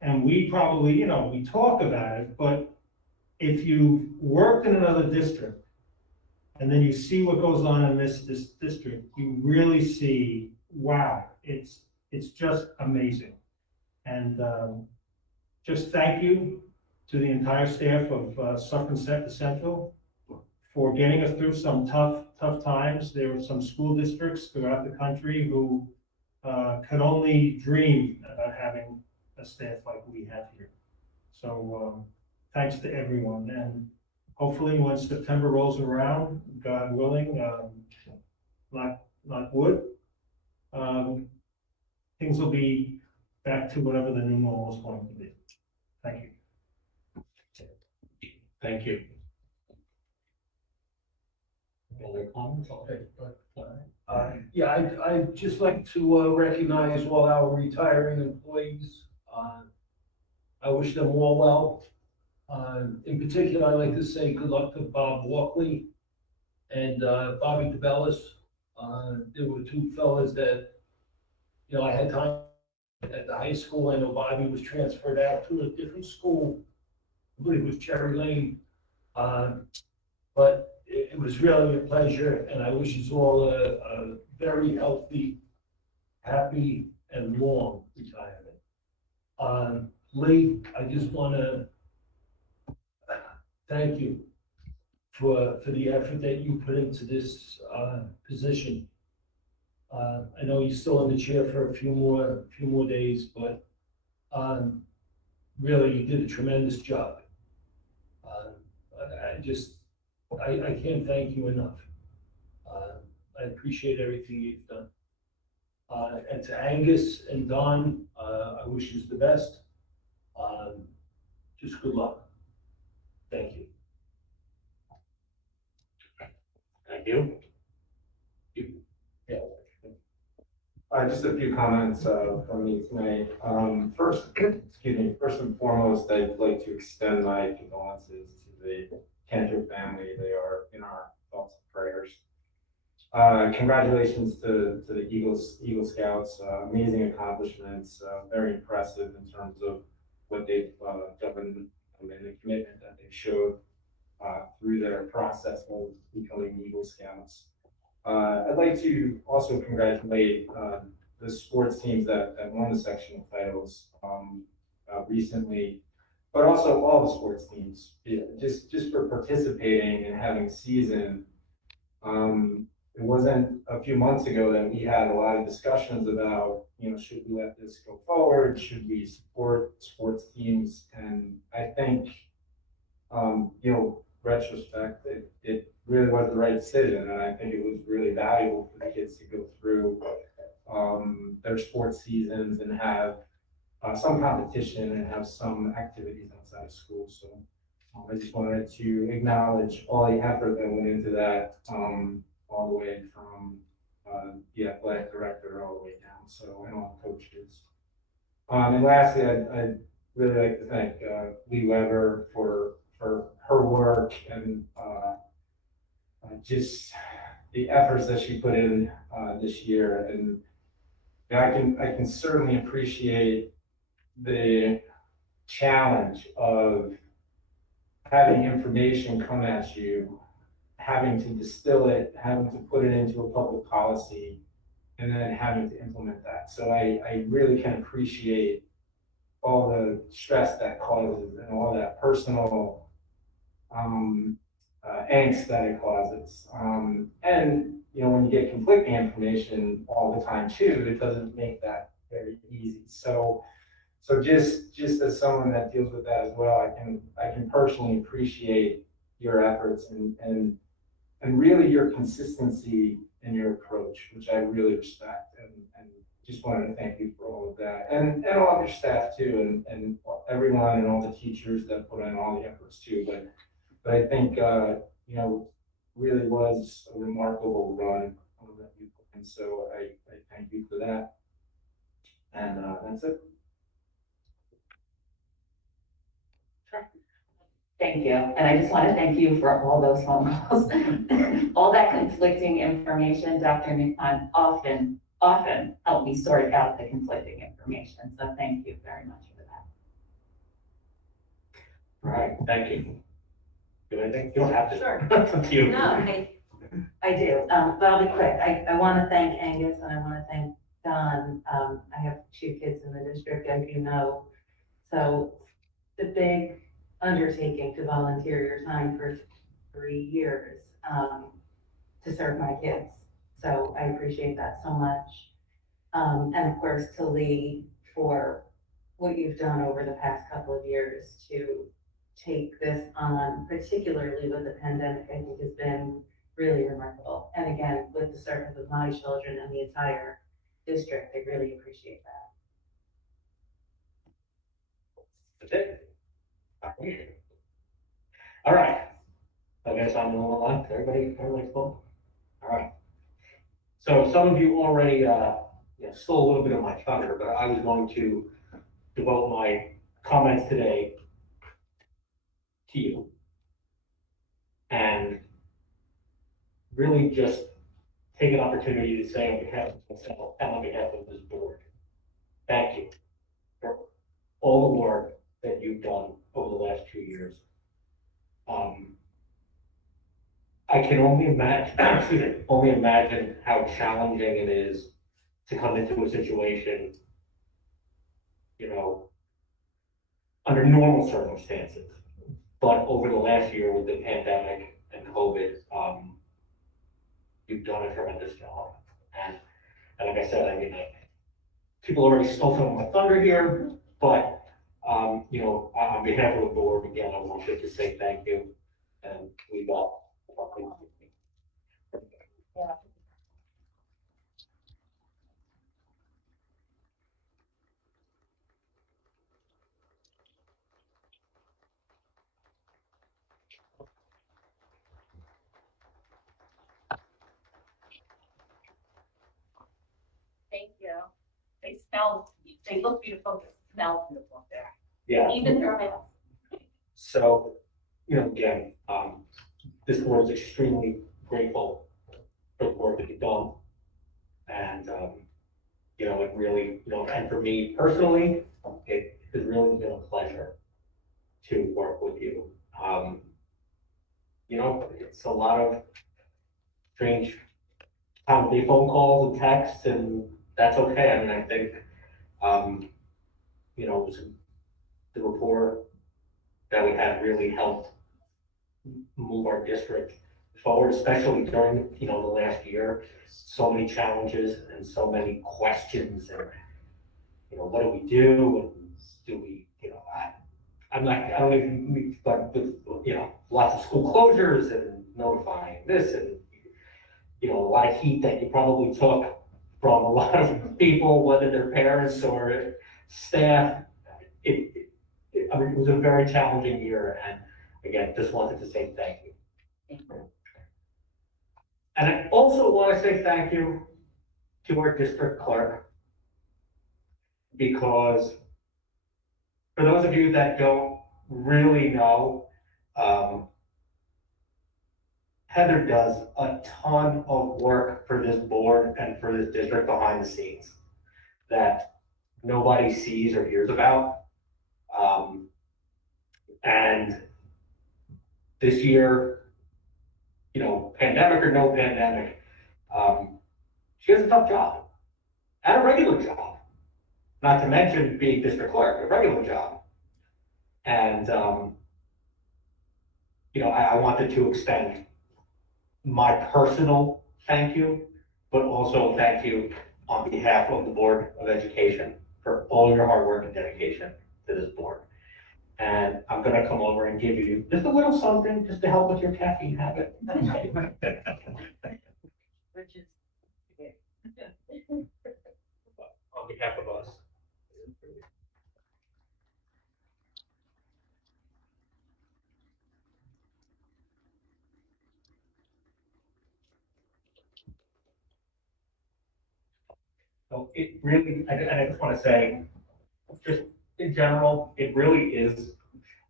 And we probably, you know, we talk about it, but if you've worked in another district and then you see what goes on in this district, you really see, wow, it's just amazing. And just thank you to the entire staff of Suffern Central for getting us through some tough times. There were some school districts throughout the country who could only dream about having a staff like we have here. So thanks to everyone, and hopefully when September rolls around, God willing, not wood, things will be back to whatever the new normal is going to be. Thank you. Thank you. Any other comments? Okay. Yeah, I'd just like to recognize all our retiring employees. I wish them all well. In particular, I'd like to say good luck to Bob Walkley and Bobby DeBellis. There were 2 fellas that, you know, I had time at the high school. I know Bobby was transferred out to a different school. I believe it was Cherry Lane. But it was really a pleasure, and I wish you all a very healthy, happy, and long retirement. Lee, I just want to thank you for the effort that you put into this position. I know you're still in the chair for a few more days, but really you did a tremendous job. I can't thank you enough. I appreciate everything you've done. And to Angus and Don, I wish you the best. Just good luck. Thank you. Thank you. Yeah. Just a few comments from me tonight. First and foremost, I'd like to extend my condolences to the Cantor family. They are in our thoughts and prayers. Congratulations to the Eagle Scouts. Amazing accomplishments. Very impressive in terms of what they've done and the commitment that they showed through their process of becoming Eagle Scouts. I'd like to also congratulate the sports teams that won the sectional titles recently, but also all the sports teams, just for participating and having a season. It wasn't a few months ago that we had a lot of discussions about, you know, should we let this go forward? Should we support sports teams? And I think, you know, retrospect, it really was the right decision. And I think it was really valuable for the kids to go through their sports seasons and have some competition and have some activities outside of school. So I just wanted to acknowledge all the effort that went into that, all the way from the athletic director all the way down. So, and all the coaches. And lastly, I'd really like to thank Lee Weber for her work and just the efforts that she put in this year. And I can certainly appreciate the challenge of having information come at you, having to distill it, having to put it into a public policy, and then having to implement that. So I really can appreciate all the stress that causes and all that personal angst that it causes. And, you know, when you get conflicting information all the time too, it doesn't make that very easy. So just as someone that deals with that as well, I can personally appreciate your efforts and really your consistency in your approach, which I really respect, and just wanted to thank you for all of that, and all of your staff too, and everyone and all the teachers that put in all the efforts too. But I think you know, really was a remarkable run that you put in, so I thank you for that. And that's it. Thank you, and I just want to thank you for all those phone calls. All that conflicting information, Dr. Nupon often helped me sort out the conflicting information, so thank you very much for that. All right, thank you. Do anything? You don't have to. Sure. It's up to you. No, I do, but I'll be quick. I want to thank Angus and I want to thank Don. I have 2 kids in the district, as you know. So the big undertaking to volunteer your time for 3 years to serve my kids. So I appreciate that so much. And of course to Lee for what you've done over the past couple of years to take this on, particularly with the pandemic, I think has been really remarkable. And again, with the service of my children and the entire district, I really appreciate that. That's it. All right. I guess I'm the one left. Everybody's full? All right. So some of you already stole a little bit of my thunder, but I was going to devote my comments today to you. And really just take an opportunity to say on behalf of myself and on behalf of this board, thank you for all the work that you've done over the last 2 years. I can only imagine, only imagine how challenging it is to come into a situation, under normal circumstances. But over the last year with the pandemic and COVID, you've done a tremendous job. And like I said, people already stole some of my thunder here, but on behalf of the board, again, I wanted to say thank you. And we got. Yeah. Thank you. They look beautiful, they smell beautiful there. Yeah. Even their house. So, again, this board is extremely grateful for the work that you've done. And, it really, and for me personally, it has really been a pleasure to work with you. It's a lot of strange phone calls and texts, and that's okay. I think, the rapport that we had really helped move our district forward, especially during, the last year. So many challenges and so many questions and, what do we do? And do we, I don't even, but with, lots of school closures and notifying this and, a lot of heat that you probably took from a lot of people, whether they're parents or staff. It was a very challenging year, and again, just wanted to say thank you. And I also want to say thank you to our district clerk, because for those of you that don't really know, Heather does a ton of work for this board and for this district behind the scenes that nobody sees or hears about. And this year, pandemic or no pandemic, she has a tough job and a regular job, not to mention being district clerk, a regular job. And, I wanted to extend my personal thank you, but also thank you on behalf of the Board of Education for all your hard work and dedication to this board. And I'm gonna come over and give you just a little something just to help with your caffeine habit. Which is On behalf of us. So it really, and I just want to say, just in general, it really is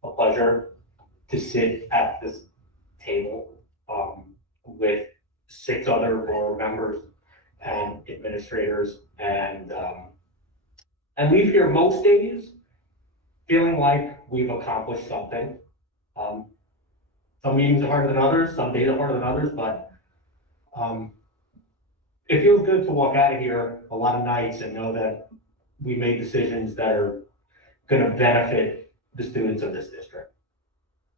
a pleasure to sit at this table with 6 other board members and administrators and leave here most days feeling like we've accomplished something. Some meetings are harder than others, some days are harder than others, but it feels good to walk out of here a lot of nights and know that we made decisions that are going to benefit the students of this district.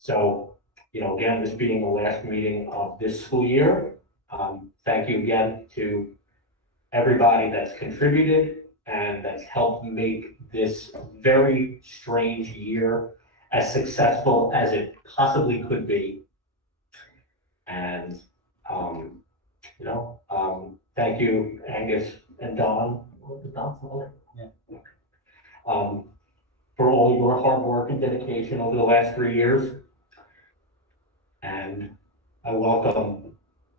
So, you know, again, this being the last meeting of this school year, thank you again to everybody that's contributed and that's helped make this very strange year as successful as it possibly could be. And, you know, thank you, Angus and Don. Yeah. For all your hard work and dedication over the last 3 years. And I welcome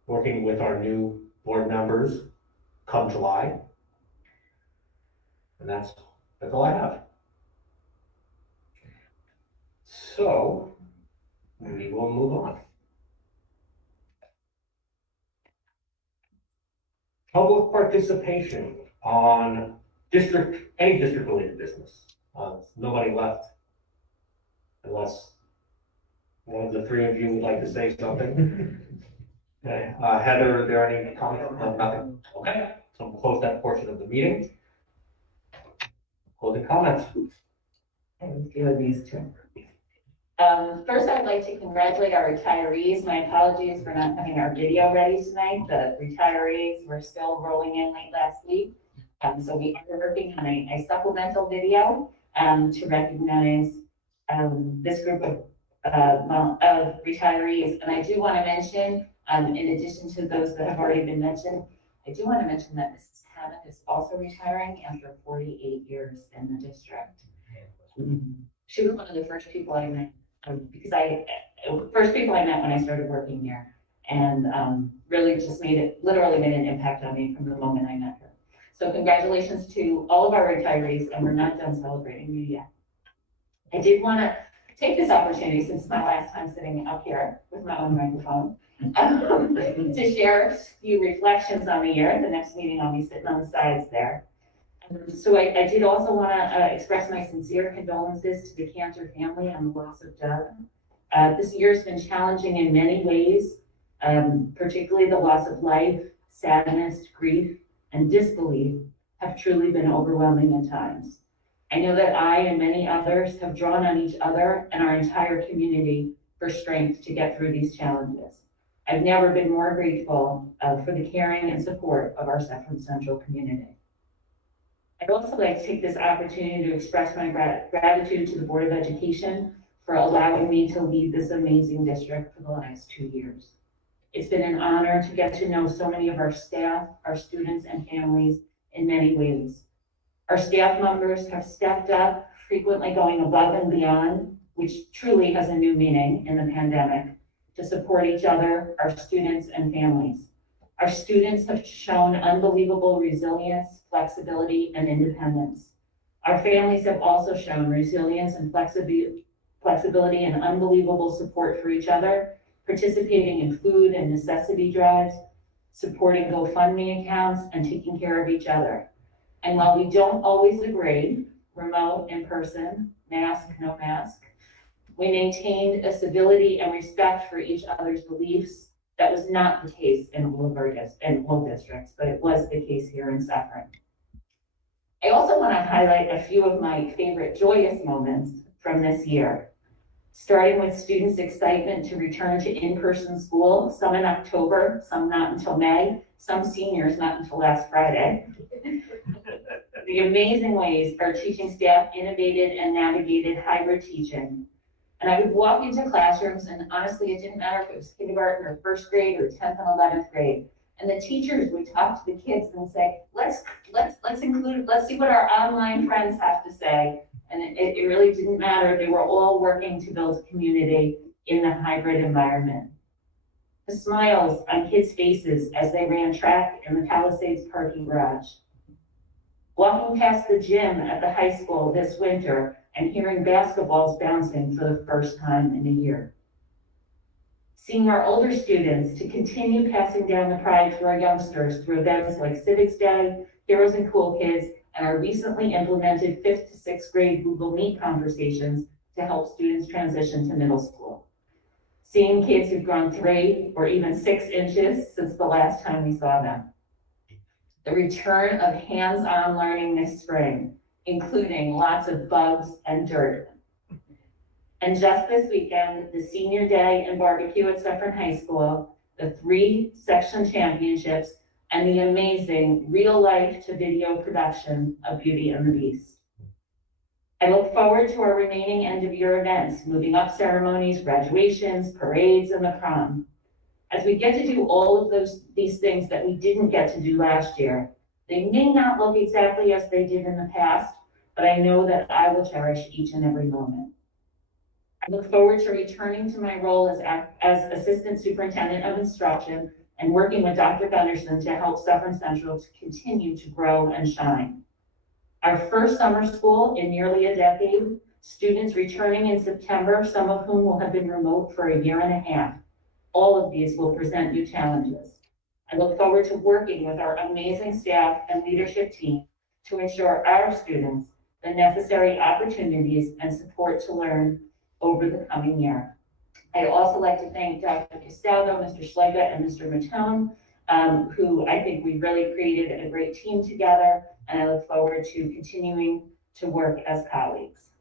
working with our new board members come July. And that's all I have. So we will move on. Public participation on any district related business. Nobody left unless one of the 3 of you would like to say something. Okay, Heather, are there any comments? No, nothing. Okay, so we'll close that portion of the meeting. Closing comments. Let's do these 2. First, I'd like to congratulate our retirees. My apologies for not having our video ready tonight. The retirees were still rolling in late last week. So we are working on a supplemental video to recognize this group of retirees. And I do want to mention, in addition to those that have already been mentioned, I do want to mention that Mrs. Hammond is also retiring after 48 years in the district. She was one of the first people I met, because first people I met when I started working here, and really just literally made an impact on me from the moment I met her. So congratulations to all of our retirees, and we're not done celebrating you yet. I did want to take this opportunity, since it's my last time sitting up here with my own microphone, to share a few reflections on the year. At the next meeting, I'll be sitting on the sides there. So I did also want to express my sincere condolences to the Cantor family on the loss of Doug. This year has been challenging in many ways, particularly the loss of life, sadness, grief, and disbelief have truly been overwhelming at times. I know that I and many others have drawn on each other and our entire community for strength to get through these challenges. I've never been more grateful for the caring and support of our Suffern Central community. I'd also like to take this opportunity to express my gratitude to the Board of Education for allowing me to lead this amazing district for the last 2 years. It's been an honor to get to know so many of our staff, our students, and families in many ways. Our staff members have stepped up, frequently going above and beyond, which truly has a new meaning in the pandemic, to support each other, our students, and families. Our students have shown unbelievable resilience, flexibility, and independence. Our families have also shown resilience and flexibility and unbelievable support for each other, participating in food and necessity drives, supporting GoFundMe accounts, and taking care of each other. And while we don't always agree, remote, in person, mask, no mask, we maintained a civility and respect for each other's beliefs. That was not the case in all of our districts, but it was the case here in Suffern. I also want to highlight a few of my favorite joyous moments from this year, starting with students' excitement to return to in-person school, some in October, some not until May, some seniors not until last Friday. The amazing ways our teaching staff innovated and navigated hybrid teaching. And I would walk into classrooms, and honestly, it didn't matter if it was kindergarten or first grade or 10th and 11th grade. And the teachers would talk to the kids and say, let's see what our online friends have to say. And it really didn't matter. They were all working to build community in the hybrid environment. The smiles on kids' faces as they ran track in the Palisades parking garage. walking past the gym at the high school this winter and hearing basketballs bouncing for the first time in a year. Seeing our older students to continue passing down the pride to our youngsters through events like Civics Day, Heroes and Cool Kids, and our recently implemented 5th to 6th grade Google Meet conversations to help students transition to middle school. Seeing kids who've grown 3 or even 6 inches since the last time we saw them. The return of hands-on learning this spring, including lots of bugs and dirt. And just this weekend, the senior day and barbecue at Suffern High School, the 3 section championships, and the amazing real-life to video production of Beauty and the Beast. I look forward to our remaining end-of-year events, moving up ceremonies, graduations, parades, and the prom. As we get to do all of these things that we didn't get to do last year, they may not look exactly as they did in the past, but I know that I will cherish each and every moment. I look forward to returning to my role as Assistant Superintendent of Instruction and working with Dr. Gunderson to help Suffern Central to continue to grow and shine. Our first summer school in nearly a decade, students returning in September, some of whom will have been remote for a year and a half. All of these will present new challenges. I look forward to working with our amazing staff and leadership team to ensure our students the necessary opportunities and support to learn over the coming year. I'd also like to thank Dr. Castaldo, Mr. Schlega, and Mr. Matone, who I think we really created a great team together, and I look forward to continuing to work as colleagues.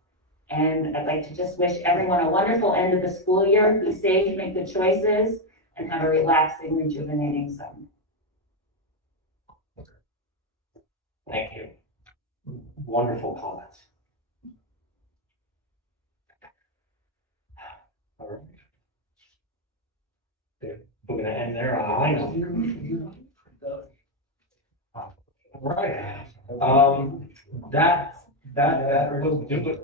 And I'd like to just wish everyone a wonderful end of the school year. Be safe, make good choices, and have a relaxing, rejuvenating summer. Thank you. Wonderful comments. All right. Okay, we're gonna end there on a high note. All right. That will do it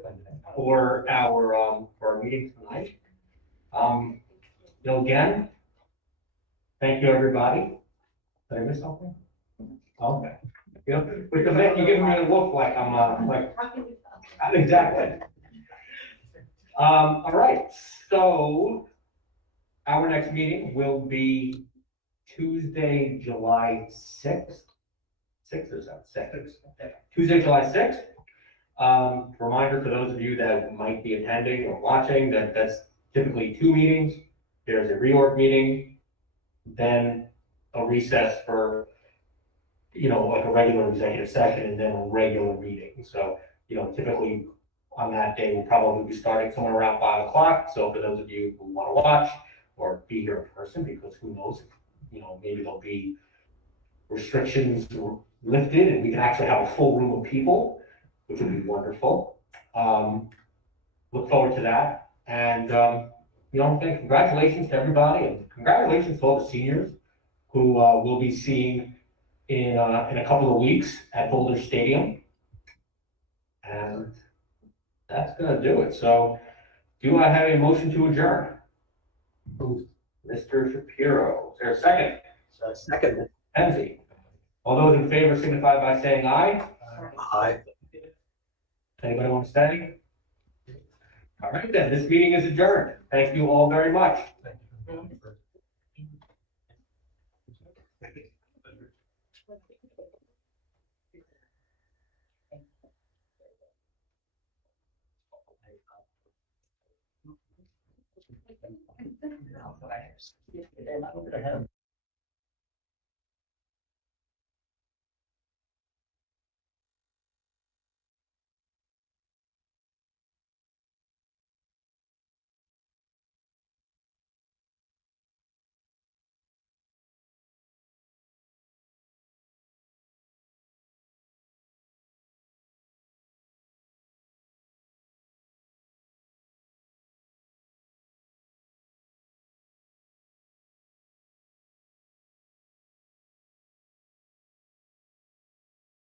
for our meeting tonight. Again, thank you, everybody. Did I miss something? Okay. Because then you're giving me a look like I'm like exactly. All right. So our next meeting will be Tuesday, July 6th. 6th or 7th? 6th. Tuesday, July 6th. Reminder for those of you that might be attending or watching that that's typically 2 meetings. There's a reorg meeting, then a recess for, like a regular executive session, and then a regular meeting. So, typically on that day, we'll probably be starting somewhere around 5 o'clock. So for those of you who want to watch or be here in person, because who knows, maybe there'll be restrictions lifted and we can actually have a full room of people, which would be wonderful. Look forward to that. And, again, congratulations to everybody, and congratulations to all the seniors who we'll be seeing in a couple of weeks at Boulder Stadium. And that's going to do it. So do I have a motion to adjourn? Mr. Shapiro. Is there a second? Second. Enzi. All those in favor signify by saying aye. Aye. Anybody want to stay? All right, then. This meeting is adjourned. Thank you all very much.